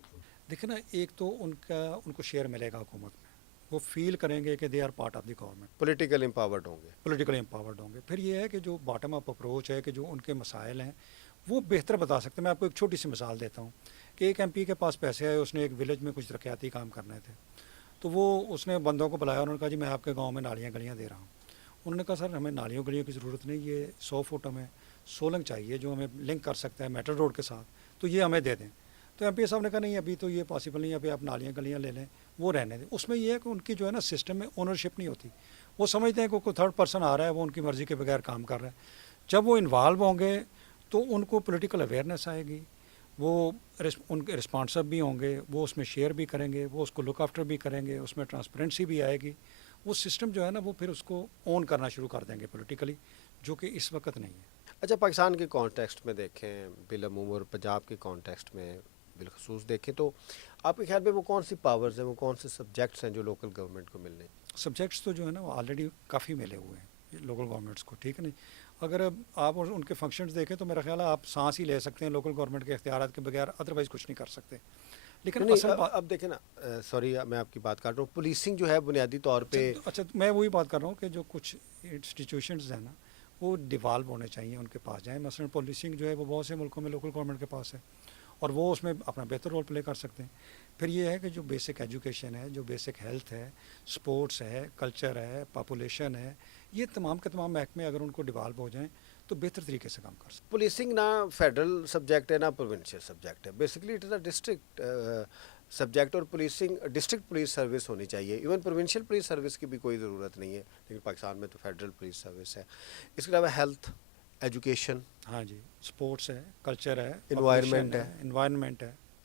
دیکھیں نا, ایک تو ان کو شیئر ملے گا حکومت میں, وہ فیل کریں گے کہ they are part of the government, political empowered ہوں گے, پولیٹیکل امپاورڈ ہوں گے. پھر یہ ہے کہ جو باٹم اپ اپروچ ہے کہ جو ان کے مسائل ہیں وہ بہتر بتا سکتے ہیں. میں آپ کو ایک چھوٹی سی مثال دیتا ہوں کہ ایک ایم پی کے پاس پیسے آئے, اس نے ایک ولیج میں کچھ ترقیاتی کام کرنے تھے, تو وہ اس نے بندوں کو بلایا, انہوں نے کہا جی میں آپ کے گاؤں میں نالیاں گلیاں دے رہا ہوں. انہوں نے کہا سر ہمیں نالیوں گلیوں کی ضرورت نہیں, یہ 100 فٹ ہمیں سولنگ چاہیے جو ہمیں لنک کر سکتا ہے میٹل روڈ کے ساتھ, تو یہ ہمیں دے دیں. تو ایم پی صاحب نے کہا نہیں ابھی تو یہ پاسبل نہیں ہے, ابھی آپ نالیاں گلیاں لے لیں, وہ رہنے دیں. اس میں یہ ہے کہ ان کی جو ہے نا سسٹم میں اونرشپ نہیں ہوتی. وہ سمجھتے ہیں کہ کوئی تھرڈ پرسن آ رہا ہے, وہ ان کی مرضی کے بغیر کام کر رہا ہے. جب وہ انوالو ہوں گے تو ان کو پولیٹیکل اویئرنیس آئے گی, وہ ان کے رسپانسو بھی ہوں گے, وہ اس میں شیئر بھی کریں گے, وہ اس کو لک آفٹر بھی کریں گے, اس میں ٹرانسپیرنسی بھی آئے گی. وہ سسٹم جو ہے نا وہ پھر اس کو اون کرنا شروع کر دیں گے پولیٹیکلی, جو کہ اس وقت نہیں ہے. اچھا پاکستان کے کانٹیکسٹ میں دیکھیں بالعموم اور پنجاب کے کانٹیکسٹ میں بالخصوص دیکھیں تو آپ کے خیال میں وہ کون سی پاورز ہیں, وہ کون سے سبجیکٹس ہیں جو لوکل گورنمنٹ کو ملنے؟ سبجیکٹس تو جو ہے نا وہ آلریڈی کافی ملے ہوئے ہیں لوکل گورنمنٹس کو, ٹھیک ہے نہیں. اگر آپ ان کے فنکشنز دیکھیں تو میرا خیال ہے آپ سانس ہی لے سکتے ہیں لوکل گورنمنٹ کے اختیارات کے بغیر, ادروائز کچھ نہیں کر سکتے. لیکن اصل نہیں اب دیکھیں نا, سوری میں آپ کی بات کر رہا ہوں, پولیسنگ جو ہے بنیادی طور پہ اچھا میں وہی بات کر رہا ہوں کہ جو کچھ انسٹیٹیوشنز ہیں نا وہ ڈیوالو ہونے چاہیے, ان کے پاس جائیں. مثلا پولیسنگ جو ہے وہ بہت سے ملکوں میں لوکل گورنمنٹ کے پاس ہے اور وہ اس میں اپنا بہتر رول پلے کر سکتے ہیں. پھر یہ ہے کہ جو بیسک ایجوکیشن ہے, جو بیسک ہیلتھ ہے, سپورٹس ہے, کلچر ہے, پاپولیشن ہے, یہ تمام کے تمام محکمے اگر ان کو ڈیوالو ہو جائیں تو بہتر طریقے سے کام کر سکتے. پولیسنگ نہ فیڈرل سبجیکٹ ہے نہ پروونشل سبجیکٹ ہے, basically it is a district subject, اور پولیسنگ ڈسٹرکٹ پولیس سروس ہونی چاہیے. ایون پروونشل پولیس سروس کی بھی کوئی ضرورت نہیں ہے, لیکن پاکستان میں تو فیڈرل پولیس سروس ہے. اس کے علاوہ ہیلتھ, ایجوکیشن, ہاں جی, سپورٹس ہے, کلچر ہے, انوائرمنٹ ہے. انوائرمنٹ ہے.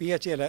PHA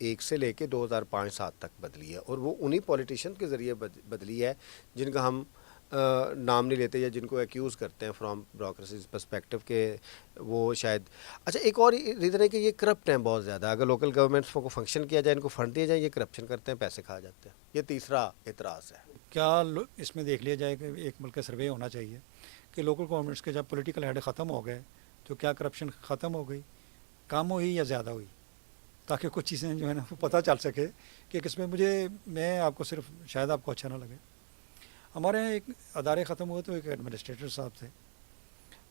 2001 سے لے کے 2005-7 تک بدلی ہے، اور وہ انہی پولیٹیشین کے ذریعے بدلی ہے جن کا ہم نام نہیں لیتے یا جن کو ایکیوز کرتے ہیں فرام بیوروکریسیز پرسپیکٹو کہ وہ شاید. اچھا ایک اور ریزن ہے کہ یہ کرپٹ ہیں بہت زیادہ. اگر لوکل گورنمنٹس کو فنکشن کیا جائے، ان کو فنڈ دیا جائے، یہ کرپشن کرتے ہیں، پیسے کھا جاتے ہیں. یہ تیسرا اعتراض ہے. کیا اس میں دیکھ لیا جائے کہ ایک ملک کا سروے ہونا چاہیے کہ لوکل گورنمنٹس کے جب پولیٹیکل ہیڈ ختم ہو گئے تو کیا کرپشن ختم ہو گئی، کم ہوئی یا زیادہ ہوئی، تاکہ کچھ چیزیں جو ہے نا وہ پتہ چل سکے کہ کس میں. میں آپ کو صرف شاید آپ کو اچھا نہ لگے، ہمارے یہاں ایک ادارے ختم ہوئے تو ایک ایڈمنسٹریٹر صاحب تھے،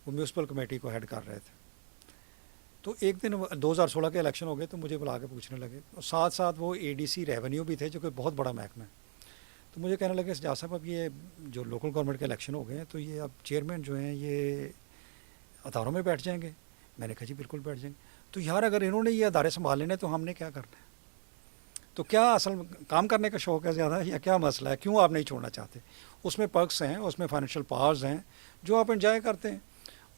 وہ میونسپل کمیٹی کو ہیڈ کر رہے تھے. تو ایک دن 2016 کے الیکشن ہو گئے تو مجھے بلا کے پوچھنے لگے، اور ساتھ ساتھ وہ اے ڈی سی ریونیو بھی تھے جو کہ بہت بڑا محکمہ ہے. تو مجھے کہنے لگے سجاد صاحب اب یہ جو لوکل گورنمنٹ کے الیکشن ہو گئے ہیں تو یہ اب چیئرمین جو ہیں یہ اداروں میں بیٹھ جائیں گے. میں نے کہا جی بالکل بیٹھ جائیں گے. تو یار اگر انہوں نے یہ ادارے سنبھال لینے تو ہم نے کیا کرنا ہے؟ تو کیا اصل کام کرنے کا شوق ہے زیادہ یا کیا مسئلہ ہے؟ کیوں آپ نہیں چھوڑنا چاہتے؟ اس میں پرکس ہیں، اس میں فائنینشیل پاورز ہیں جو آپ انجوائے کرتے ہیں.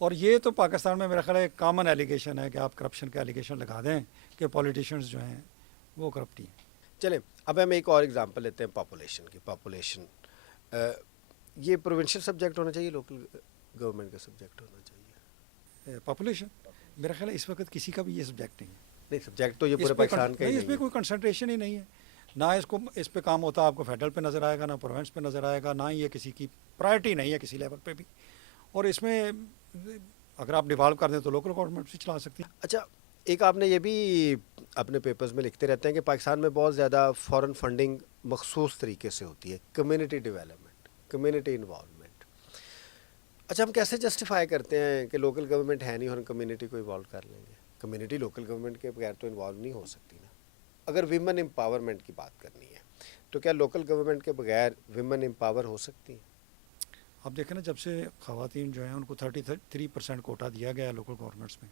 اور یہ تو پاکستان میں میرا خیال ہے ایک کامن ایلیگیشن ہے کہ آپ کرپشن کا ایلیگیشن لگا دیں کہ پولیٹیشینز جو ہیں وہ کرپٹ ہی ہیں. چلیں اب ہم ایک اور ایگزامپل لیتے ہیں پاپولیشن کی. پاپولیشن یہ پروونشل سبجیکٹ ہونا چاہیے، لوکل گورنمنٹ کا سبجیکٹ ہونا چاہیے؟ پاپولیشن میرا خیال ہے اس وقت کسی کا بھی یہ سبجیکٹ نہیں ہے. نہیں، سبجیکٹ تو یہ پورے پاکستان کا ہی نہیں، اس نہیں پہ ہے. کوئی کنسنٹریشن ہی نہیں ہے. نہ اس پہ کام ہوتا آپ کو فیڈرل پہ نظر آئے گا، نہ پروونس پہ نظر آئے گا، نہ یہ کسی کی پرائرٹی نہیں ہے کسی لیول پہ بھی. اور اس میں اگر آپ ڈیوالو کر دیں تو لوکل گورنمنٹ بھی چلا سکتی ہیں. اچھا ایک آپ نے یہ بھی اپنے پیپرز میں لکھتے رہتے ہیں کہ پاکستان میں بہت زیادہ فارن فنڈنگ مخصوص طریقے سے ہوتی ہے، کمیونٹی ڈیولپمنٹ، کمیونٹی انوالومنٹ. اچھا ہم کیسے جسٹیفائی کرتے ہیں کہ لوکل گورنمنٹ ہے نہیں اور ہم کمیونٹی کو انوالو کر لیں گے؟ کمیونٹی لوکل گورنمنٹ کے بغیر تو انوالو نہیں ہو سکتی نا. اگر ویمن امپاورمنٹ کی بات کرنی ہے تو کیا لوکل گورنمنٹ کے بغیر ویمن امپاور ہو سکتی ہیں؟ آپ دیکھیں نا جب سے خواتین جو ہیں ان کو 33% کوٹا دیا گیا ہے لوکل گورنمنٹس میں،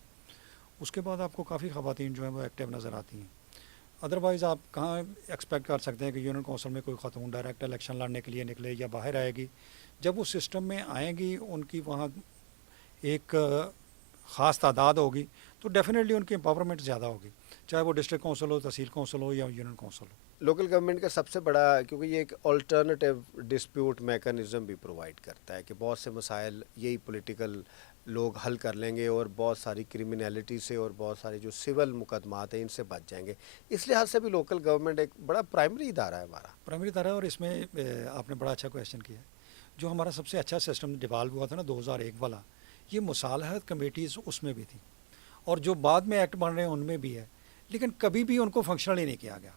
اس کے بعد آپ کو کافی خواتین جو ہیں وہ ایکٹیو نظر آتی ہیں. ادروائز آپ کہاں ایکسپیکٹ کر سکتے ہیں کہ یونین کونسل میں کوئی خاتون ڈائریکٹ الیکشن لڑنے کے لیے نکلے یا باہر آئے گی؟ جب وہ سسٹم میں آئیں گی ان کی وہاں ایک خاص تعداد ہوگی تو ڈیفینیٹلی ان کی امپاورمنٹ زیادہ ہوگی، چاہے وہ ڈسٹرکٹ کونسل ہو، تحصیل کونسل ہو یا یونین کونسل ہو. لوکل گورنمنٹ کا سب سے بڑا، کیونکہ یہ ایک آلٹرنیٹیو ڈسپیوٹ میکانزم بھی پرووائڈ کرتا ہے کہ بہت سے مسائل یہی پولیٹیکل لوگ حل کر لیں گے اور بہت ساری کرمینلٹی سے اور بہت سارے جو سول مقدمات ہیں ان سے بچ جائیں گے. اس لحاظ سے بھی لوکل گورنمنٹ ایک بڑا پرائمری ادارہ ہے ہمارا. پرائمری ادارہ ہے. اور اس میں آپ نے بڑا اچھا کویشچن کیا ہے. جو ہمارا سب سے اچھا سسٹم ڈیوالو ہوا تھا نا 2001 والا، یہ مصالحت کمیٹیز اس میں بھی تھیں اور جو بعد میں ایکٹ بن رہے ہیں ان میں بھی ہے، لیکن کبھی بھی ان کو فنکشنل ہی نہیں کیا گیا.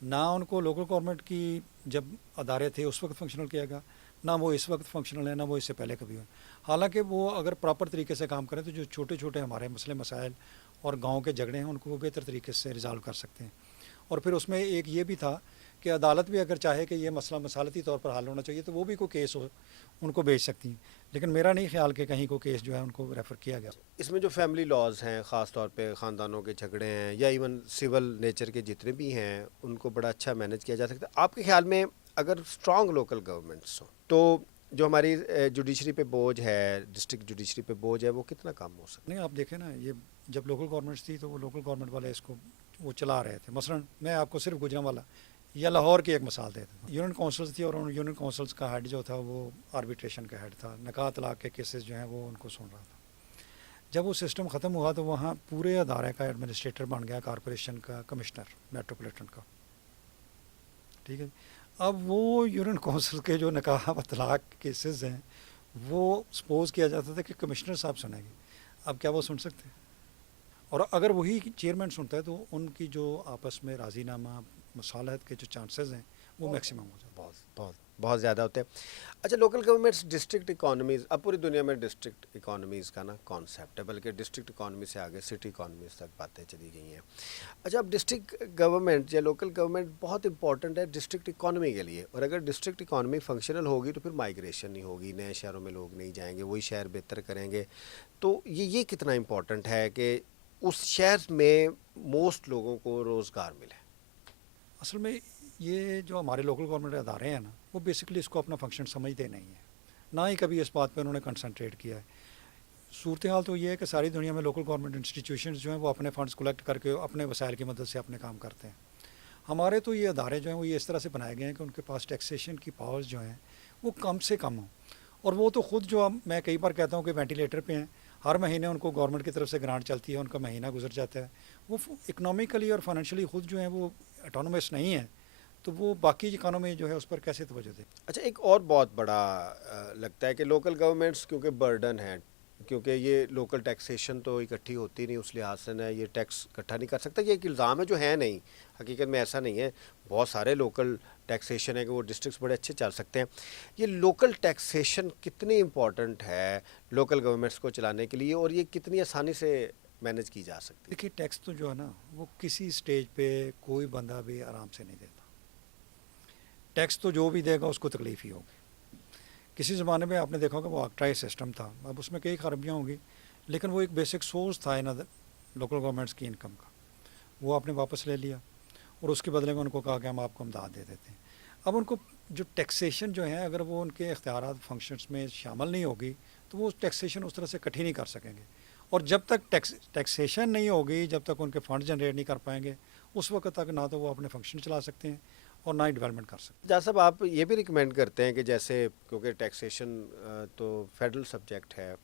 نہ ان کو لوکل گورنمنٹ کی جب ادارے تھے اس وقت فنکشنل کیا گیا، نہ وہ اس وقت فنکشنل ہے، نہ وہ اس سے پہلے کبھی ہوئے. حالانکہ وہ اگر پراپر طریقے سے کام کریں تو جو چھوٹے چھوٹے ہمارے مسئلے مسائل اور گاؤں کے جھگڑے ہیں ان کو وہ بہتر طریقے سے ریزالو کر سکتے ہیں. اور پھر اس میں ایک یہ بھی تھا کہ عدالت بھی اگر چاہے کہ یہ مسئلہ مصالحتی طور پر حل ہونا چاہیے تو وہ بھی کوئی کیس ہو ان کو بھیج سکتی ہیں. لیکن میرا نہیں خیال کہ کہیں کو کیس جو ہے ان کو ریفر کیا گیا. اس میں جو فیملی لاز ہیں، خاص طور پہ خاندانوں کے جھگڑے ہیں یا ایون سول نیچر کے جتنے بھی ہیں ان کو بڑا اچھا مینیج کیا جا سکتا ہے. آپ کے خیال میں اگر اسٹرانگ لوکل گورنمنٹس ہوں تو جو ہماری جوڈیشری پہ بوجھ ہے، ڈسٹرکٹ جوڈیشری پہ بوجھ ہے، وہ کتنا کم ہو سکتا ہے؟ نہیں آپ دیکھیں نا، یہ جب لوکل گورنمنٹس تھی تو وہ لوکل گورنمنٹ والے اس کو وہ چلا رہے تھے. مثلا میں آپ کو صرف گجرانوالہ یا لاہور کی ایک مثال دیتا ہوں. یونین کونسلز تھی اور ان یونین کونسلز کا ہیڈ جو تھا وہ آربیٹریشن کا ہیڈ تھا، نکاح طلاق کے کیسز جو ہیں وہ ان کو سن رہا تھا. جب وہ سسٹم ختم ہوا تو وہاں پورے ادارے کا ایڈمنسٹریٹر بن گیا کارپوریشن کا کمشنر میٹروپولیٹن کا. ٹھیک ہے. اب وہ یونین کونسل کے جو نکاح و طلاق کیسز ہیں وہ سپوز کیا جاتا تھا کہ کمشنر صاحب سنیں گے. اب کیا وہ سن سکتے ہیں؟ اور اگر وہی چیئرمین سنتا ہے تو ان کی جو آپس میں راضی نامہ مصالحت کے جو چانسز ہیں وہ میکسیمم ہو جاتے ہیں. بہت زیادہ ہوتے ہیں. اچھا لوکل گورنمنٹس ڈسٹرکٹ اکانومیز، اب پوری دنیا میں ڈسٹرکٹ اکانومیز کا نا کانسیپٹ ہے، بلکہ ڈسٹرکٹ اکانومی سے آگے سٹی اکانومیز تک باتیں چلی گئی ہیں. اچھا اب ڈسٹرکٹ گورنمنٹ یا لوکل گورنمنٹ بہت امپورٹنٹ ہے ڈسٹرکٹ اکانومی کے لیے، اور اگر ڈسٹرکٹ اکانومی فنکشنل ہوگی تو پھر مائیگریشن نہیں ہوگی، نئے شہروں میں لوگ نہیں جائیں گے، وہی شہر بہتر کریں گے. تو یہ کتنا امپورٹنٹ ہے کہ اس شہر میں موسٹ لوگوں کو روزگار ملے؟ اصل میں یہ جو ہمارے لوکل گورنمنٹ ادارے ہیں نا وہ بیسکلی اس کو اپنا فنکشن سمجھتے نہیں ہیں، نہ ہی کبھی اس بات پہ انہوں نے کنسنٹریٹ کیا ہے. صورتحال تو یہ ہے کہ ساری دنیا میں لوکل گورنمنٹ انسٹیٹیوشنز جو ہیں وہ اپنے فنڈز کلیکٹ کر کے اپنے وسائل کی مدد سے اپنے کام کرتے ہیں. ہمارے تو یہ ادارے جو ہیں وہ یہ اس طرح سے بنائے گئے ہیں کہ ان کے پاس ٹیکسیشن کی پاورز جو ہیں وہ کم سے کم ہوں. اور وہ تو خود جو میں کئی بار کہتا ہوں کہ وینٹیلیٹر پہ ہیں, ہر مہینے ان کو گورنمنٹ کی طرف سے گرانٹ چلتی ہے, ان کا مہینہ گزر جاتا ہے, وہ اکنامکلی اور فائنینشلی خود جو ہیں وہ اٹانومس نہیں ہیں, تو وہ باقی اکانومی جو ہے اس پر کیسے توجہ دیں. اچھا, ایک اور بہت بڑا لگتا ہے کہ لوکل گورنمنٹس کیونکہ برڈن ہے, کیونکہ یہ لوکل ٹیکسیشن تو اکٹھی ہوتی نہیں, اس لحاظ سے نہ یہ ٹیکس اکٹھا نہیں کر سکتا. یہ ایک الزام ہے جو ہے نہیں, حقیقت میں ایسا نہیں ہے. بہت سارے لوکل ٹیکسیشن ہے کہ وہ ڈسٹرکٹس بڑے اچھے چل سکتے ہیں. یہ لوکل ٹیکسیشن کتنی امپورٹنٹ ہے لوکل گورنمنٹس کو چلانے کے لیے, اور یہ کتنی آسانی سے مینیج کی جا سکتی ہے؟ دیکھیے ٹیکس تو جو ہے نا وہ کسی سٹیج پہ کوئی بندہ بھی آرام سے نہیں دیتا. ٹیکس تو جو بھی دے گا اس کو تکلیف ہی ہوگی. کسی زمانے میں آپ نے دیکھا ہوگا وہ آکٹائی سسٹم تھا, اب اس میں کئی خرابیاں ہوں گی, لیکن وہ ایک بیسک سورس تھا ان لوکل گورنمنٹس کی انکم کا, وہ آپ نے واپس لے لیا اور اس کے بدلے میں ان کو کہا کہ ہم آپ کو امداد دے دیتے ہیں. اب ان کو جو ٹیکسیشن جو ہے اگر وہ ان کے اختیارات فنکشنز میں شامل نہیں ہوگی تو وہ ٹیکسیشن اس طرح سے اکٹھی نہیں کر سکیں گے. اور جب تک ٹیکسیشن نہیں ہوگی, جب تک ان کے فنڈ جنریٹ نہیں کر پائیں گے, اس وقت تک نہ تو وہ اپنے فنکشن چلا سکتے ہیں اور نہ ہی ڈیولپمنٹ کر سکتے ہیں. جہاں صاحب آپ یہ بھی ریکمینڈ کرتے ہیں کہ جیسے کیونکہ ٹیکسیشن تو فیڈرل سبجیکٹ ہے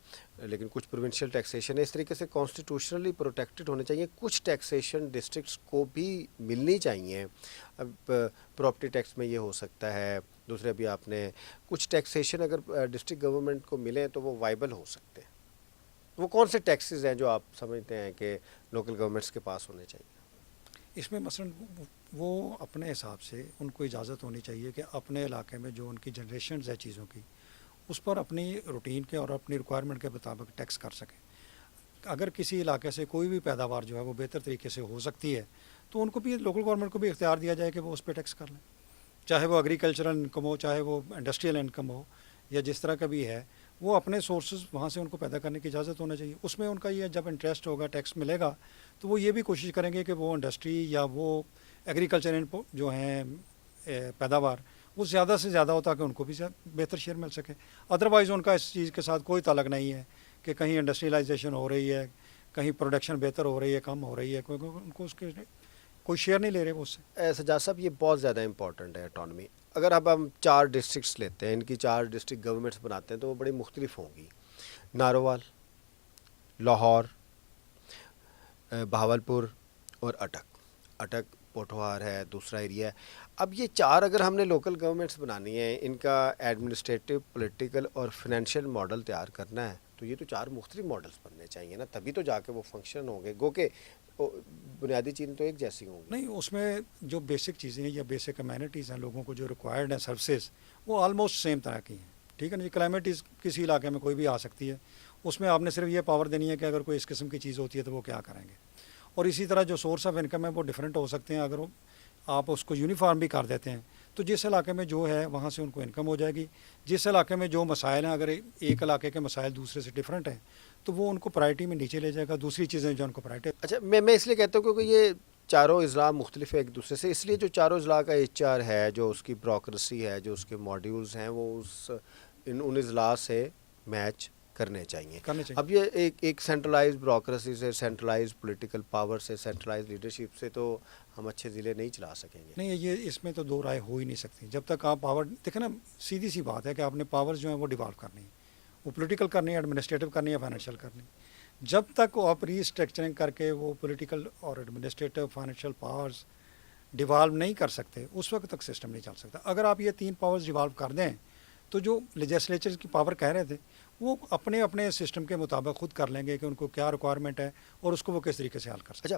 لیکن کچھ پروونشل ٹیکسیشن ہے, اس طریقے سے کانسٹیٹیوشنلی پروٹیکٹڈ ہونے چاہیے. کچھ ٹیکسیشن ڈسٹرکٹس کو بھی ملنی چاہیے. اب پراپرٹی ٹیکس میں یہ ہو سکتا ہے, دوسرے بھی آپ نے کچھ ٹیکسیشن اگر ڈسٹرکٹ گورنمنٹ کو ملیں تو وہ وائبل ہو سکتے ہیں. وہ کون سے ٹیکسز ہیں جو آپ سمجھتے ہیں کہ لوکل گورنمنٹس کے پاس ہونے چاہیے؟ اس میں مثلا وہ اپنے حساب سے ان کو اجازت ہونی چاہیے کہ اپنے علاقے میں جو ان کی جنریشنز ہے چیزوں کی, اس پر اپنی روٹین کے اور اپنی ریکوائرمنٹ کے مطابق ٹیکس کر سکیں. اگر کسی علاقے سے کوئی بھی پیداوار جو ہے وہ بہتر طریقے سے ہو سکتی ہے تو ان کو بھی, لوکل گورنمنٹ کو بھی اختیار دیا جائے کہ وہ اس پہ ٹیکس کر لیں, چاہے وہ ایگریکلچرل انکم ہو, چاہے وہ انڈسٹریل انکم ہو, یا جس طرح کا بھی ہے, وہ اپنے سورسز وہاں سے ان کو پیدا کرنے کی اجازت ہونا چاہیے. اس میں ان کا یہ جب انٹرسٹ ہوگا, ٹیکس ملے گا, تو وہ یہ بھی کوشش کریں گے کہ وہ انڈسٹری یا وہ ایگریکلچر جو ہیں پیداوار وہ زیادہ سے زیادہ ہو تاکہ ان کو بھی بہتر شیئر مل سکے. ادروائز ان کا اس چیز کے ساتھ کوئی تعلق نہیں ہے کہ کہیں انڈسٹریلائزیشن ہو رہی ہے, کہیں پروڈکشن بہتر ہو رہی ہے, کم ہو رہی ہے, ان کو اس کے کوئی شیئر نہیں لے رہے وہ اس سے. سجاد صاحب, یہ بہت زیادہ امپورٹنٹ ہے اٹانومی. اگر اب ہم 4 ڈسٹرکٹس لیتے ہیں, ان کی 4 ڈسٹرکٹ گورنمنٹس بناتے ہیں تو وہ بڑی مختلف ہوں گی. ناروال, لاہور, بہاولپور اور اٹک پوٹھوہار ہے دوسرا ایریا ہے. اب یہ 4 اگر ہم نے لوکل گورنمنٹس بنانی ہیں, ان کا ایڈمنسٹریٹو, پولیٹیکل اور فنینشیل ماڈل تیار کرنا ہے, تو یہ تو 4 مختلف ماڈلز بننے چاہیے نا, تبھی تو جا کے وہ فنکشن ہوں گے. گو کہ بنیادی چیزیں تو ایک جیسی ہوں گی. نہیں, اس میں جو بیسک چیزیں ہیں یا بیسک کمیونٹیز ہیں لوگوں کو جو ریکوائرڈ ہیں سروسز, وہ آلموسٹ سیم طرح کی ہیں. ٹھیک ہے نا, یہ کلائمیٹیز کسی علاقے میں کوئی بھی آ سکتی ہے, اس میں آپ نے صرف یہ پاور دینی ہے کہ اگر کوئی اس قسم کی چیز ہوتی ہے تو وہ کیا کریں گے. اور اسی طرح جو سورس آف انکم ہے وہ ڈفرینٹ ہو سکتے ہیں. اگر آپ اس کو یونیفارم بھی کر دیتے ہیں تو جس علاقے میں جو ہے وہاں سے ان کو انکم ہو جائے گی. جس علاقے میں جو مسائل ہیں, اگر ایک علاقے کے مسائل دوسرے سے ڈفرینٹ ہیں تو وہ ان کو پرائرٹی میں نیچے لے جائے گا, دوسری چیزیں جو ان کو پرائرٹی. اچھا, میں اس لیے کہتا ہوں کیونکہ یہ چاروں اضلاع مختلف ہے ایک دوسرے سے, اس لیے جو چاروں اضلاع کا ایچ آر ہے, جو اس کی بروکریسی ہے, جو اس کے ماڈیولز ہیں, وہ ان اضلاع سے میچ کرنے چاہیے. اب یہ ایک سینٹرلائز بروکریسی سے, سینٹرلائز پولیٹیکل پاور سے, سینٹرلائز لیڈرشپ سے تو ہم اچھے ضلع نہیں چلا سکیں گے. نہیں, یہ اس میں تو دو رائے ہو ہی نہیں سکتی. جب تک آپ پاور دیکھیں نا, سیدھی سی بات ہے کہ آپ نے پاور جو ہیں وہ ڈیوالو کرنی ہے, وہ پولیٹیکل کرنی ہے, ایڈمنسٹریٹو کرنی ہے, فائنینشیل کرنی ہے. جب تک آپ ری اسٹرکچرنگ کر کے وہ پولیٹیکل اور ایڈمنسٹریٹو فائنینشیل پاورز ڈیوالو نہیں کر سکتے, اس وقت تک سسٹم نہیں چل سکتا. اگر آپ یہ 3 پاورز ڈیوالو کر دیں تو جو لیجسلیچر کی پاور کہہ رہے تھے وہ اپنے اپنے سسٹم کے مطابق خود کر لیں گے کہ ان کو کیا ریکوائرمنٹ ہے اور اس کو وہ کس طریقے سے حل کر سکتے. اچھا,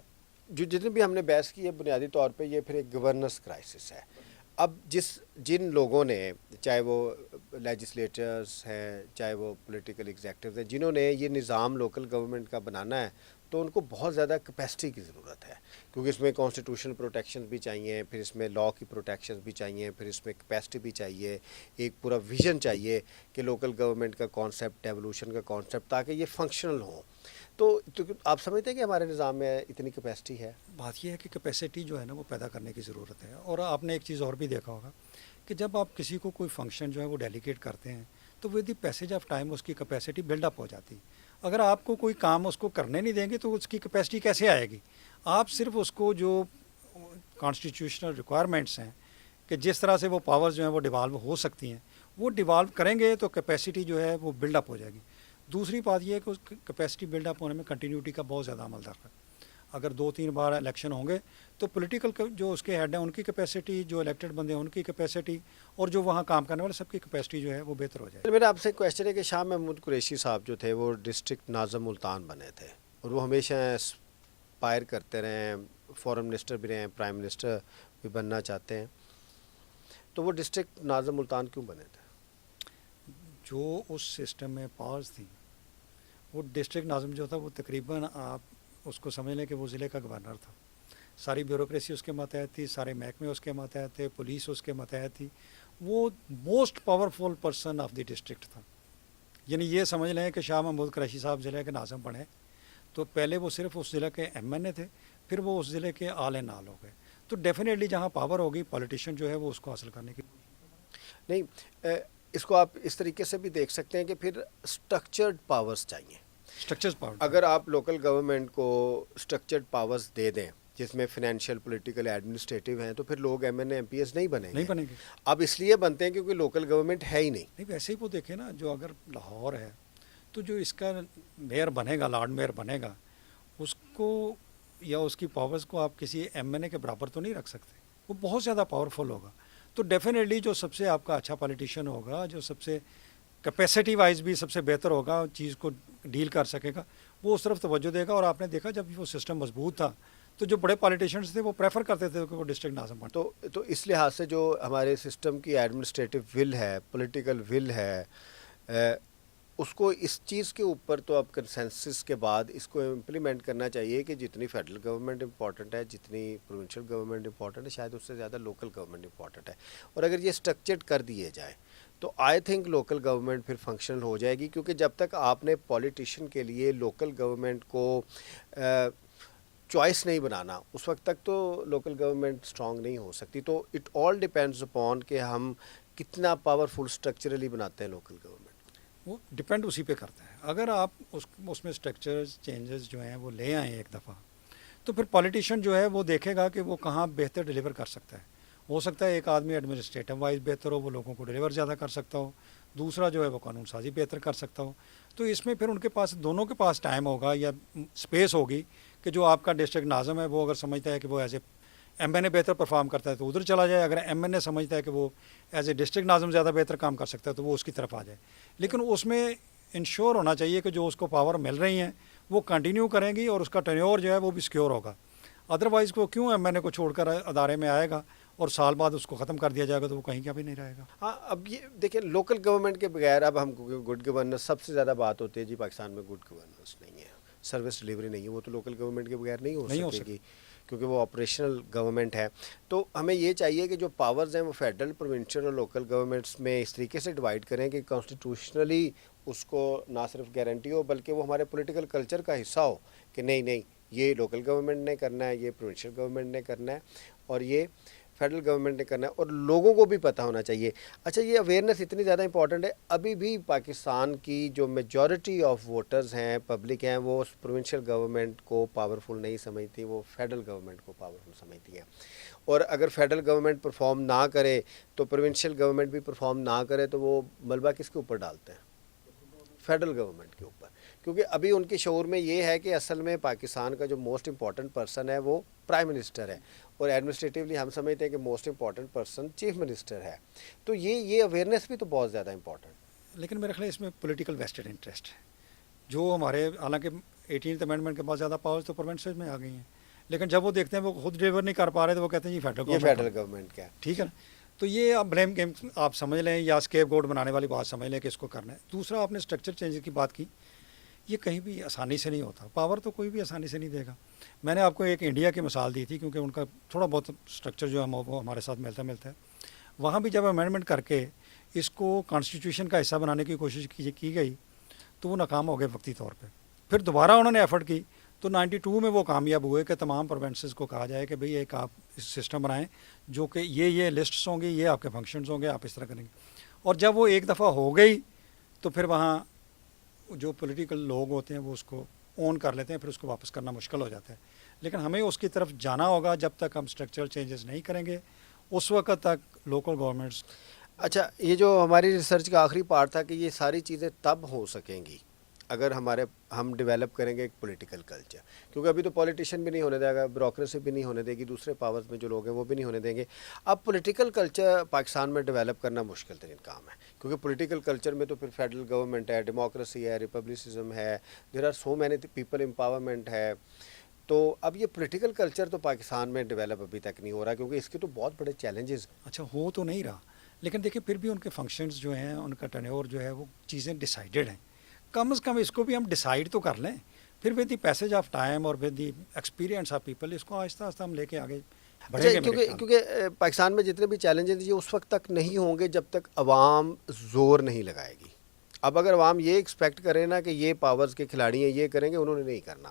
جو جتنے بھی ہم نے بحث کی ہے بنیادی طور پہ یہ پھر ایک گورننس کرائسس ہے. اب جن لوگوں نے, چاہے وہ لیجسلیٹرز ہیں, چاہے وہ پولیٹیکل ایگزیکٹوز ہیں, جنہوں نے یہ نظام لوکل گورنمنٹ کا بنانا ہے, تو ان کو بہت زیادہ کیپیسٹی کی ضرورت ہے, کیونکہ اس میں کانسٹیٹیوشنل پروٹیکشنز بھی چاہیے, پھر اس میں لا کی پروٹیکشنز بھی چاہیے, پھر اس میں کیپیسٹی بھی چاہیے, ایک پورا ویژن چاہیے کہ لوکل گورنمنٹ کا کانسیپٹ, ایوولوشن کا کانسیپٹ, تاکہ یہ فنکشنل ہوں. تو آپ سمجھتے ہیں کہ ہمارے نظام میں اتنی کیپیسٹی ہے؟ بات یہ ہے کہ کیپیسٹی جو ہے نا وہ پیدا کرنے کی ضرورت ہے. اور آپ نے ایک چیز اور بھی دیکھا ہوگا کہ جب آپ کسی کو کوئی فنکشن جو ہے وہ ڈیلیگیٹ کرتے ہیں تو with the passage of time اس کی کیپیسٹی بلڈ اپ ہو جاتی. اگر آپ کو کوئی کام اس کو کرنے نہیں دیں گے تو اس کی کیپیسٹی کیسے آئے گی؟ آپ صرف اس کو جو کانسٹیٹیوشنل ریکوائرمنٹس ہیں کہ جس طرح سے وہ پاورز جو ہیں وہ ڈیوالو ہو سکتی ہیں وہ ڈیوالو کریں گے تو کیپیسٹی جو ہے وہ بلڈ اپ ہو جائے گی. دوسری بات یہ ہے کہ اس کیپیسٹی بلڈ اپ ہونے میں کنٹینیوٹی کا بہت زیادہ عمل درکار ہے. اگر 2-3 بار الیکشن ہوں گے تو پولیٹیکل جو اس کے ہیڈ ہیں ان کی کیپیسٹی، جو الیکٹڈ بندے ہیں ان کی کیپیسٹی، اور جو وہاں کام کرنے والے سب کی کیپیسٹی جو ہے وہ بہتر ہو جائے. میرا آپ سے کویشچن ہے کہ شاہ محمود قریشی صاحب جو تھے وہ ڈسٹرکٹ ناظم ملتان بنے تھے اور وہ ہمیشہ اسپائر کرتے رہے ہیں، فورن منسٹر بھی رہے ہیں، پرائم منسٹر بھی بننا چاہتے ہیں، تو وہ ڈسٹرکٹ ناظم ملتان کیوں بنے تھے؟ جو اس سسٹم میں پاورز تھیں، وہ ڈسٹرکٹ ناظم جو تھا وہ تقریباً آپ اس کو سمجھ لیں کہ وہ ضلع کا گورنر تھا. ساری بیوروکریسی اس کے ماتحت تھی، سارے محکمے اس کے ماتحت تھے، پولیس اس کے ماتحت تھی. وہ most powerful person of the district تھا. یعنی یہ سمجھ لیں کہ شاہ محمود قریشی صاحب ضلع کے ناظم بنے تو پہلے وہ صرف اس ضلع کے ایم این اے تھے، پھر وہ اس ضلع کے آل این آل ہو گئے. تو ڈیفینیٹلی جہاں پاور ہوگی پولیٹیشین جو ہے وہ اس کو حاصل کرنے کی. نہیں، اس کو آپ اس طریقے سے بھی دیکھ سکتے ہیں کہ پھر اسٹرکچرڈ پاورز چاہیے. اسٹرکچرز پاور اگر آپ لوکل گورنمنٹ کو اسٹرکچرڈ پاورز دے دیں جس میں فنینشیل، پولیٹیکل، ایڈمنسٹریٹو ہیں، تو پھر لوگ M N A M P S نہیں بنیں گے. نہیں بنے گی. اب اس لیے بنتے ہیں کیونکہ لوکل گورنمنٹ ہے ہی نہیں. نہیں ویسے ہی وہ دیکھیں نا، جو اگر لاہور ہے تو جو اس کا میئر بنے گا، لارڈ میئر بنے گا، اس کو یا اس کی پاورز کو آپ کسی ایم این اے کے برابر تو نہیں رکھ سکتے. وہ بہت زیادہ پاورفل ہوگا. تو ڈیفینیٹلی جو سب سے آپ کا اچھا پولیٹیشین ہوگا، جو سب سے کیپیسٹی وائز بھی سب سے بہتر ہوگا، چیز کو ڈیل کر سکے گا، وہ اس طرف توجہ دے گا. اور آپ نے دیکھا جب وہ سسٹم مضبوط تھا تو جو بڑے پولیٹیشینس تھے وہ پریفر کرتے تھے کہ وہ ڈسٹرکٹ ناظم بنے. تو اس لحاظ سے جو ہمارے سسٹم کی ایڈمنسٹریٹو ول ہے، پولیٹیکل ول ہے، اس کو اس چیز کے اوپر تو اب کنسنسس کے بعد اس کو امپلیمنٹ کرنا چاہیے کہ جتنی فیڈرل گورنمنٹ امپورٹنٹ ہے، جتنی پروونشل گورنمنٹ امپورٹنٹ ہے، شاید اس سے زیادہ لوکل گورنمنٹ امپورٹنٹ ہے. اور اگر یہ اسٹرکچرڈ کر دیے جائے تو آئی تھنک لوکل گورنمنٹ پھر فنکشنل ہو جائے گی. کیونکہ جب تک آپ نے پولیٹیشین کے لیے لوکل گورنمنٹ کو چوائس نہیں بنانا، اس وقت تک تو لوکل گورنمنٹ اسٹرانگ نہیں ہو سکتی. تو اٹ آل ڈپینڈز اپون کہ ہم کتنا پاورفل اسٹرکچرلی بناتے ہیں لوکل گورنمنٹ. وہ ڈپینڈ اسی پہ کرتا ہے. اگر آپ اس میں اسٹرکچرز چینجز جو ہیں وہ لے آئیں ایک دفعہ، تو پھر پولیٹیشین جو ہے وہ دیکھے گا کہ وہ کہاں بہتر ڈیلیور کر سکتا ہے. ہو سکتا ہے ایک آدمی ایڈمنسٹریٹو وائز بہتر ہو، وہ لوگوں کو ڈیلیور زیادہ کر سکتا ہو، دوسرا جو ہے وہ قانون سازی بہتر کر سکتا ہو. تو اس میں پھر ان کے پاس، دونوں کے پاس ٹائم ہوگا یا اسپیس ہوگی کہ جو آپ کا ڈسٹرکٹ ناظم ہے وہ اگر سمجھتا ہے کہ وہ ایز اے ایم این اے بہتر پرفارم کرتا ہے تو ادھر چلا جائے. اگر ایم این اے سمجھتا ہے کہ وہ ایز اے ڈسٹرکٹ ناظم زیادہ بہتر کام کر سکتا ہے تو وہ اس کی طرف آ جائے. لیکن اس میں انشور ہونا چاہیے کہ جو اس کو پاور مل رہی ہیں وہ کنٹینیو کریں گی اور اس کا ٹینیور جو ہے وہ بھی سیکیور ہوگا. ادروائز وہ کیوں ایم این اے کو چھوڑ کر ادارے میں آئے گا اور سال بعد اس کو ختم کر دیا جائے گا تو وہ کہیں کا بھی نہیں رہے گا. ہاں، اب یہ دیکھیں گورنمنٹ گورنمنٹ کے بغیر اب ہم گڈ گورننس سب سے زیادہ بات ہوتی ہے جی پاکستان میں گڈ گورننس نہیں ہے، سروس ڈلیوری نہیں ہے. وہ تو لوکل گورنمنٹ کے بغیر نہیں ہو سکے گی کیونکہ وہ آپریشنل گورنمنٹ ہے. تو ہمیں یہ چاہیے کہ جو پاورز ہیں وہ فیڈرل، پروونشل اور لوکل گورنمنٹس میں اس طریقے سے ڈیوائڈ کریں کہ کانسٹیٹیوشنلی اس کو نہ صرف گارنٹی ہو بلکہ وہ ہمارے پولیٹیکل کلچر کا حصہ ہو کہ نہیں یہ لوکل گورنمنٹ نے کرنا ہے، یہ پروونشل گورنمنٹ نے کرنا ہے اور یہ فیڈرل گورنمنٹ نے کرنا ہے. اور لوگوں کو بھی پتہ ہونا چاہیے. اچھا، یہ اویئرنیس اتنی زیادہ امپورٹنٹ ہے. ابھی بھی پاکستان کی جو میجورٹی آف ووٹرز ہیں، پبلک ہیں، وہ پروونشل گورنمنٹ کو پاورفل نہیں سمجھتی، وہ فیڈرل گورنمنٹ کو پاورفل سمجھتی ہیں. اور اگر فیڈرل گورنمنٹ پرفارم نہ کرے تو پروونشل گورنمنٹ بھی پرفارم نہ کرے تو وہ ملبہ کس کے اوپر ڈالتے ہیں؟ فیڈرل گورنمنٹ کے اوپر. کیونکہ ابھی ان کے شعور میں یہ ہے کہ اصل میں پاکستان کا جو موسٹ امپورٹنٹ پرسن ہے وہ پرائم منسٹر ہے اور ایڈمنسٹریٹیولی ہم سمجھتے ہیں کہ most important person chief minister ہے. تو یہ اویئرنیس بھی تو بہت زیادہ امپورٹنٹ. لیکن میرے خیال اس میں پولیٹیکل ویسٹڈ انٹرسٹ ہے جو ہمارے، حالانکہ 18th امینڈمنٹ کے بعد زیادہ پاورز تو پروونسز میں آ گئی ہیں، لیکن جب وہ دیکھتے ہیں وہ خود ڈیلیور نہیں کر پا رہے تو وہ کہتے ہیں یہ فیڈرل گورنمنٹ کا ہے. ٹھیک ہے نا. تو یہ آپ بلیم گیم آپ سمجھ لیں یا اسکیپ گوڈ بنانے والی بات سمجھ لیں کہ اس کو کرنا ہے. دوسرا، آپ نے اسٹرکچر چینج کی بات کی، یہ کہیں بھی آسانی سے نہیں ہوتا. پاور تو کوئی بھی آسانی سے نہیں دے گا. میں نے آپ کو ایک انڈیا کی مثال دی تھی کیونکہ ان کا تھوڑا بہت اسٹرکچر جو ہے وہ ہمارے ساتھ ملتا ہے. وہاں بھی جب امینڈمنٹ کر کے اس کو کانسٹیٹیوشن کا حصہ بنانے کی کوشش کی گئی تو وہ ناکام ہو گئے وقتی طور پہ. پھر دوبارہ انہوں نے ایفرٹ کی تو 92 میں وہ کامیاب ہوئے کہ تمام پروونسز کو کہا جائے کہ بھئی ایک آپ اس سسٹم بنائیں جو کہ یہ لسٹس ہوں گی، یہ آپ کے فنکشنز ہوں گے، آپ اس طرح کریں گے. اور جب وہ ایک دفعہ ہو گئی تو پھر وہاں جو پولیٹیکل لوگ ہوتے ہیں وہ اس کو اون کر لیتے ہیں, پھر اس کو واپس کرنا مشکل ہو جاتا ہے. لیکن ہمیں اس کی طرف جانا ہوگا. جب تک ہم اسٹرکچرل چینجز نہیں کریں گے اس وقت تک لوکل گورنمنٹس. اچھا, یہ جو ہماری ریسرچ کا آخری پارٹ تھا کہ یہ ساری چیزیں تب ہو سکیں گی اگر ہم ڈیولپ کریں گے ایک پولیٹیکل کلچر, کیونکہ ابھی تو پولیٹیشین بھی نہیں ہونے دے گا, بیوروکریسی بھی نہیں ہونے دے گی, دوسرے پاورز میں جو لوگ ہیں وہ بھی نہیں ہونے دیں گے. اب پولیٹیکل کلچر پاکستان میں ڈیولپ کرنا مشکل ترین کام ہے, کیونکہ پولیٹیکل کلچر میں تو پھر فیڈرل گورنمنٹ ہے, ڈیموکریسی ہے, ریپبلسزم ہے, there are so many people empowerment ہے. تو اب یہ پولیٹیکل کلچر تو پاکستان میں ڈیولپ ابھی تک نہیں ہو رہا, کیونکہ اس کے تو بہت بڑے چیلنجز. اچھا ہو تو نہیں رہا, لیکن دیکھیں پھر بھی ان کے فنکشنز جو ہیں, ان کا ٹینیور جو ہے, وہ چیزیں ڈیسائیڈڈ ہیں. کم از کم اس کو بھی ہم ڈیسائیڈ تو کر لیں. پھر with the passage of time اور with the experience of people اس کو آہستہ آہستہ ہم لے کے آگے بڑھیں گے. کیونکہ پاکستان میں جتنے بھی چیلنجز یہ اس وقت تک نہیں ہوں گے جب تک عوام زور نہیں لگائے گی. اب اگر عوام یہ ایکسپیکٹ کرے نا کہ یہ پاورز کے کھلاڑی ہیں یہ کریں گے, انہوں نے نہیں کرنا.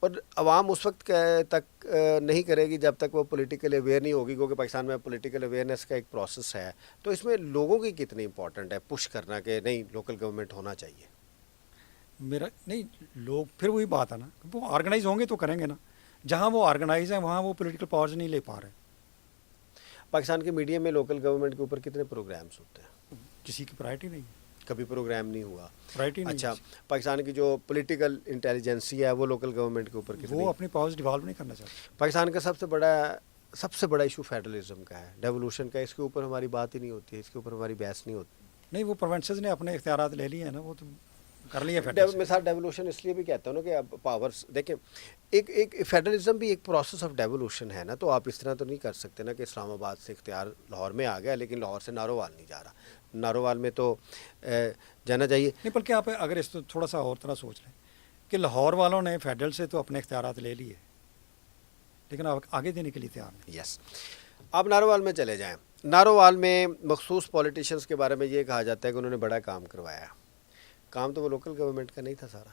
اور عوام اس وقت تک نہیں کرے گی جب تک وہ پولیٹیکل اویئر نہیں ہوگی, کیونکہ پاکستان میں پولیٹیکل اویئرنیس کا ایک پروسیس ہے. تو اس میں لوگوں کی کتنی امپورٹنٹ ہے پش کرنا کہ نہیں لوکل گورنمنٹ ہونا چاہیے. میرا نہیں, لوگ پھر وہی بات ہے نا, وہ آرگنائز ہوں گے تو کریں گے نا. جہاں وہ آرگنائز ہیں وہاں وہ پولیٹیکل پاورز نہیں لے پا رہے. پاکستان کے میڈیا میں لوکل گورنمنٹ کے اوپر کتنے پروگرامز ہوتے ہیں؟ کسی کی پرائرٹی نہیں ہے, کبھی پروگرام نہیں ہوا. پرائرٹی نہیں. اچھا, پاکستان کی جو پولیٹیکل انٹیلیجنسی ہے وہ لوکل گورنمنٹ کے اوپر کتنی؟ وہ اپنی پاورز ڈیوالو نہیں کرنا چاہتے. پاکستان کا سب سے بڑا ایشو فیڈرلزم کا ہے, ڈیولوشن کا. اس کے اوپر ہماری بات ہی نہیں ہوتی ہے, اس کے اوپر ہماری بحث نہیں ہوتی. نہیں, وہ پروونسز نے اپنے اختیارات لے لیے ہیں نا, وہ تو کر لیے. میں ساتھ ڈیولوشن اس لیے بھی کہتا ہوں نا کہ اب پاورس دیکھیں, ایک فیڈرلزم بھی ایک پروسیس آف ڈیولوشن ہے نا. تو آپ اس طرح تو نہیں کر سکتے نا کہ اسلام آباد سے اختیار لاہور میں آ گیا لیکن لاہور سے نارووال نہیں جا رہا. نارووال میں تو جانا چاہیے. نہیں, بلکہ آپ اگر اس تو تھوڑا سا اور طرح سوچ لیں کہ لاہور والوں نے فیڈرل سے تو اپنے اختیارات لے لیے لیکن آگے دینے کے لیے تیار نہیں. یس, آپ نارووال میں چلے جائیں. نارووال میں مخصوص پولیٹیشنز کے بارے میں یہ کہا جاتا ہے کہ انہوں نے بڑا کام کروایا. کام تو وہ لوکل گورنمنٹ کا نہیں تھا سارا.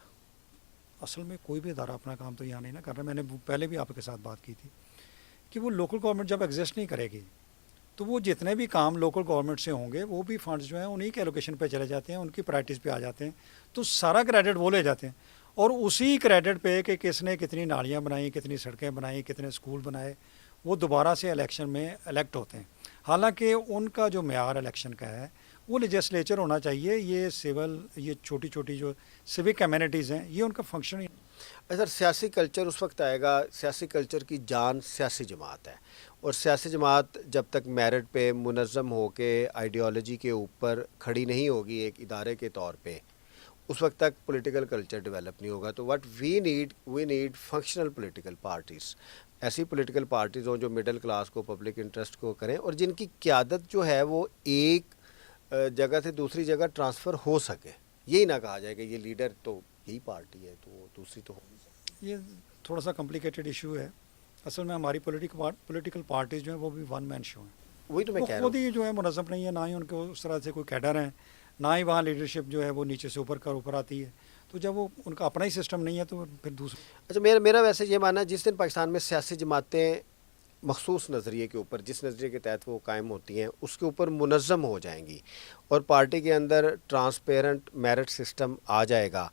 اصل میں کوئی بھی ادارہ اپنا کام تو یہاں نہیں نا کر رہا. میں نے پہلے بھی آپ کے ساتھ بات کی تھی کہ وہ لوکل گورنمنٹ جب ایگزسٹ نہیں کرے گی تو وہ جتنے بھی کام لوکل گورنمنٹ سے ہوں گے وہ بھی فنڈز جو ہیں انہیں کے ایلوکیشن پہ چلے جاتے ہیں, ان کی پرائرٹیز پہ آ جاتے ہیں. تو سارا کریڈٹ وہ لے جاتے ہیں اور اسی کریڈٹ پہ کہ کس نے کتنی نالیاں بنائیں, کتنی سڑکیں بنائیں, کتنے اسکول بنائے, وہ دوبارہ سے الیکشن میں الیکٹ ہوتے ہیں. حالانکہ ان کا جو معیار الیکشن کا ہے وہ لیجسلیچر ہونا چاہیے. یہ یہ چھوٹی چھوٹی جو سوک کمیونٹیز ہیں یہ ان کا فنکشن. سر, سیاسی کلچر اس وقت آئے گا, سیاسی کلچر کی جان سیاسی جماعت ہے, اور سیاسی جماعت جب تک میرٹ پہ منظم ہو کے آئیڈیالوجی کے اوپر کھڑی نہیں ہوگی ایک ادارے کے طور پہ, اس وقت تک پولیٹیکل کلچر ڈیولپ نہیں ہوگا. تو what we need functional political parties. ایسی پولیٹیکل پارٹیز ہوں جو مڈل کلاس کو, پبلک انٹرسٹ کو کریں, اور جن کی قیادت جو ہے وہ ایک جگہ سے دوسری جگہ ٹرانسفر ہو سکے. یہی نہ کہا جائے کہ یہ لیڈر تو یہی پارٹی ہے تو دوسری تو ہو. یہ تھوڑا سا کمپلیکیٹڈ ایشو ہے. اصل میں ہماری پولیٹیکل پارٹیز جو ہیں وہ بھی ون مین شو ہیں. وہی تو میں کہہ رہا خود ہی جو ہے منظم نہیں ہے, نہ ہی ان کو اس طرح سے کوئی کیڈر ہیں, نہ ہی وہاں لیڈرشپ جو ہے وہ نیچے سے اوپر آتی ہے. تو جب وہ ان کا اپنا ہی سسٹم نہیں ہے تو پھر دوسرا. اچھا, میرا ویسے یہ ماننا ہے جس دن پاکستان میں سیاسی جماعتیں مخصوص نظریے کے اوپر, جس نظریے کے تحت وہ قائم ہوتی ہیں اس کے اوپر منظم ہو جائیں گی اور پارٹی کے اندر ٹرانسپیرنٹ میرٹ سسٹم آ جائے گا,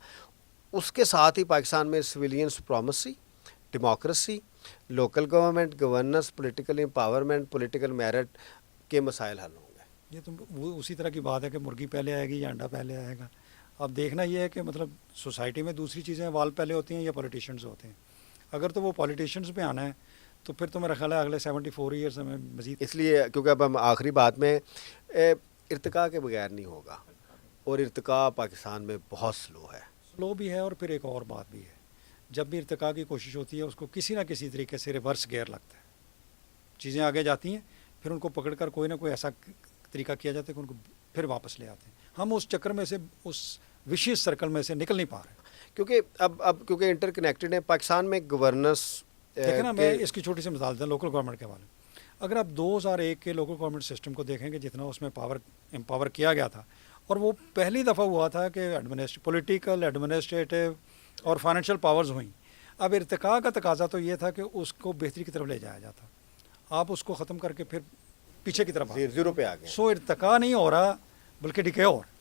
اس کے ساتھ ہی پاکستان میں civilian supremacy, democracy, local government, governance, political empowerment, political merit کے مسائل حل ہوں گے. یہ تو وہ اسی طرح کی بات ہے کہ مرغی پہلے آئے گی یا انڈا پہلے آئے گا. اب دیکھنا یہ ہے کہ مطلب سوسائٹی میں دوسری چیزیں وال پہلے ہوتی ہیں یا پولیٹیشنز ہوتے ہیں. اگر تو وہ پولیٹیشنز پہ آنا ہے تو پھر تو میرا خیال ہے اگلے 74 ایئرز میں مزید. اس لیے کیونکہ اب ہم آخری بات میں ارتقاء کے بغیر نہیں ہوگا, اور ارتقاء پاکستان میں بہت سلو ہے. سلو بھی ہے, اور پھر ایک اور بات بھی ہے, جب بھی ارتقاء کی کوشش ہوتی ہے اس کو کسی نہ کسی طریقے سے ریورس گیئر لگتا ہے. چیزیں آگے جاتی ہیں پھر ان کو پکڑ کر کوئی نہ کوئی ایسا طریقہ کیا جاتا ہے کہ ان کو پھر واپس لے آتے ہیں. ہم اس چکر میں سے, اس وشیس سرکل میں سے نکل نہیں پا رہے ہیں. کیونکہ اب کیونکہ انٹر کنیکٹڈ ہے پاکستان میں گورننس. دیکھیں نا, میں اس کی چھوٹی سی مثال دیں لوکل گورنمنٹ کے حوالے. اگر آپ 2001 کے لوکل گورنمنٹ سسٹم کو دیکھیں گے, جتنا اس میں امپاور کیا گیا تھا, اور وہ پہلی دفعہ ہوا تھا کہ پولیٹیکل, ایڈمنسٹریٹو اور فائنینشیل پاورز ہوئیں. اب ارتقاء کا تقاضا تو یہ تھا کہ اس کو بہتری کی طرف لے جایا جاتا. آپ اس کو ختم کر کے پھر پیچھے کی طرف زیرو پہ آ گئے. سو ارتقاء نہیں ہو رہا بلکہ ڈکے اور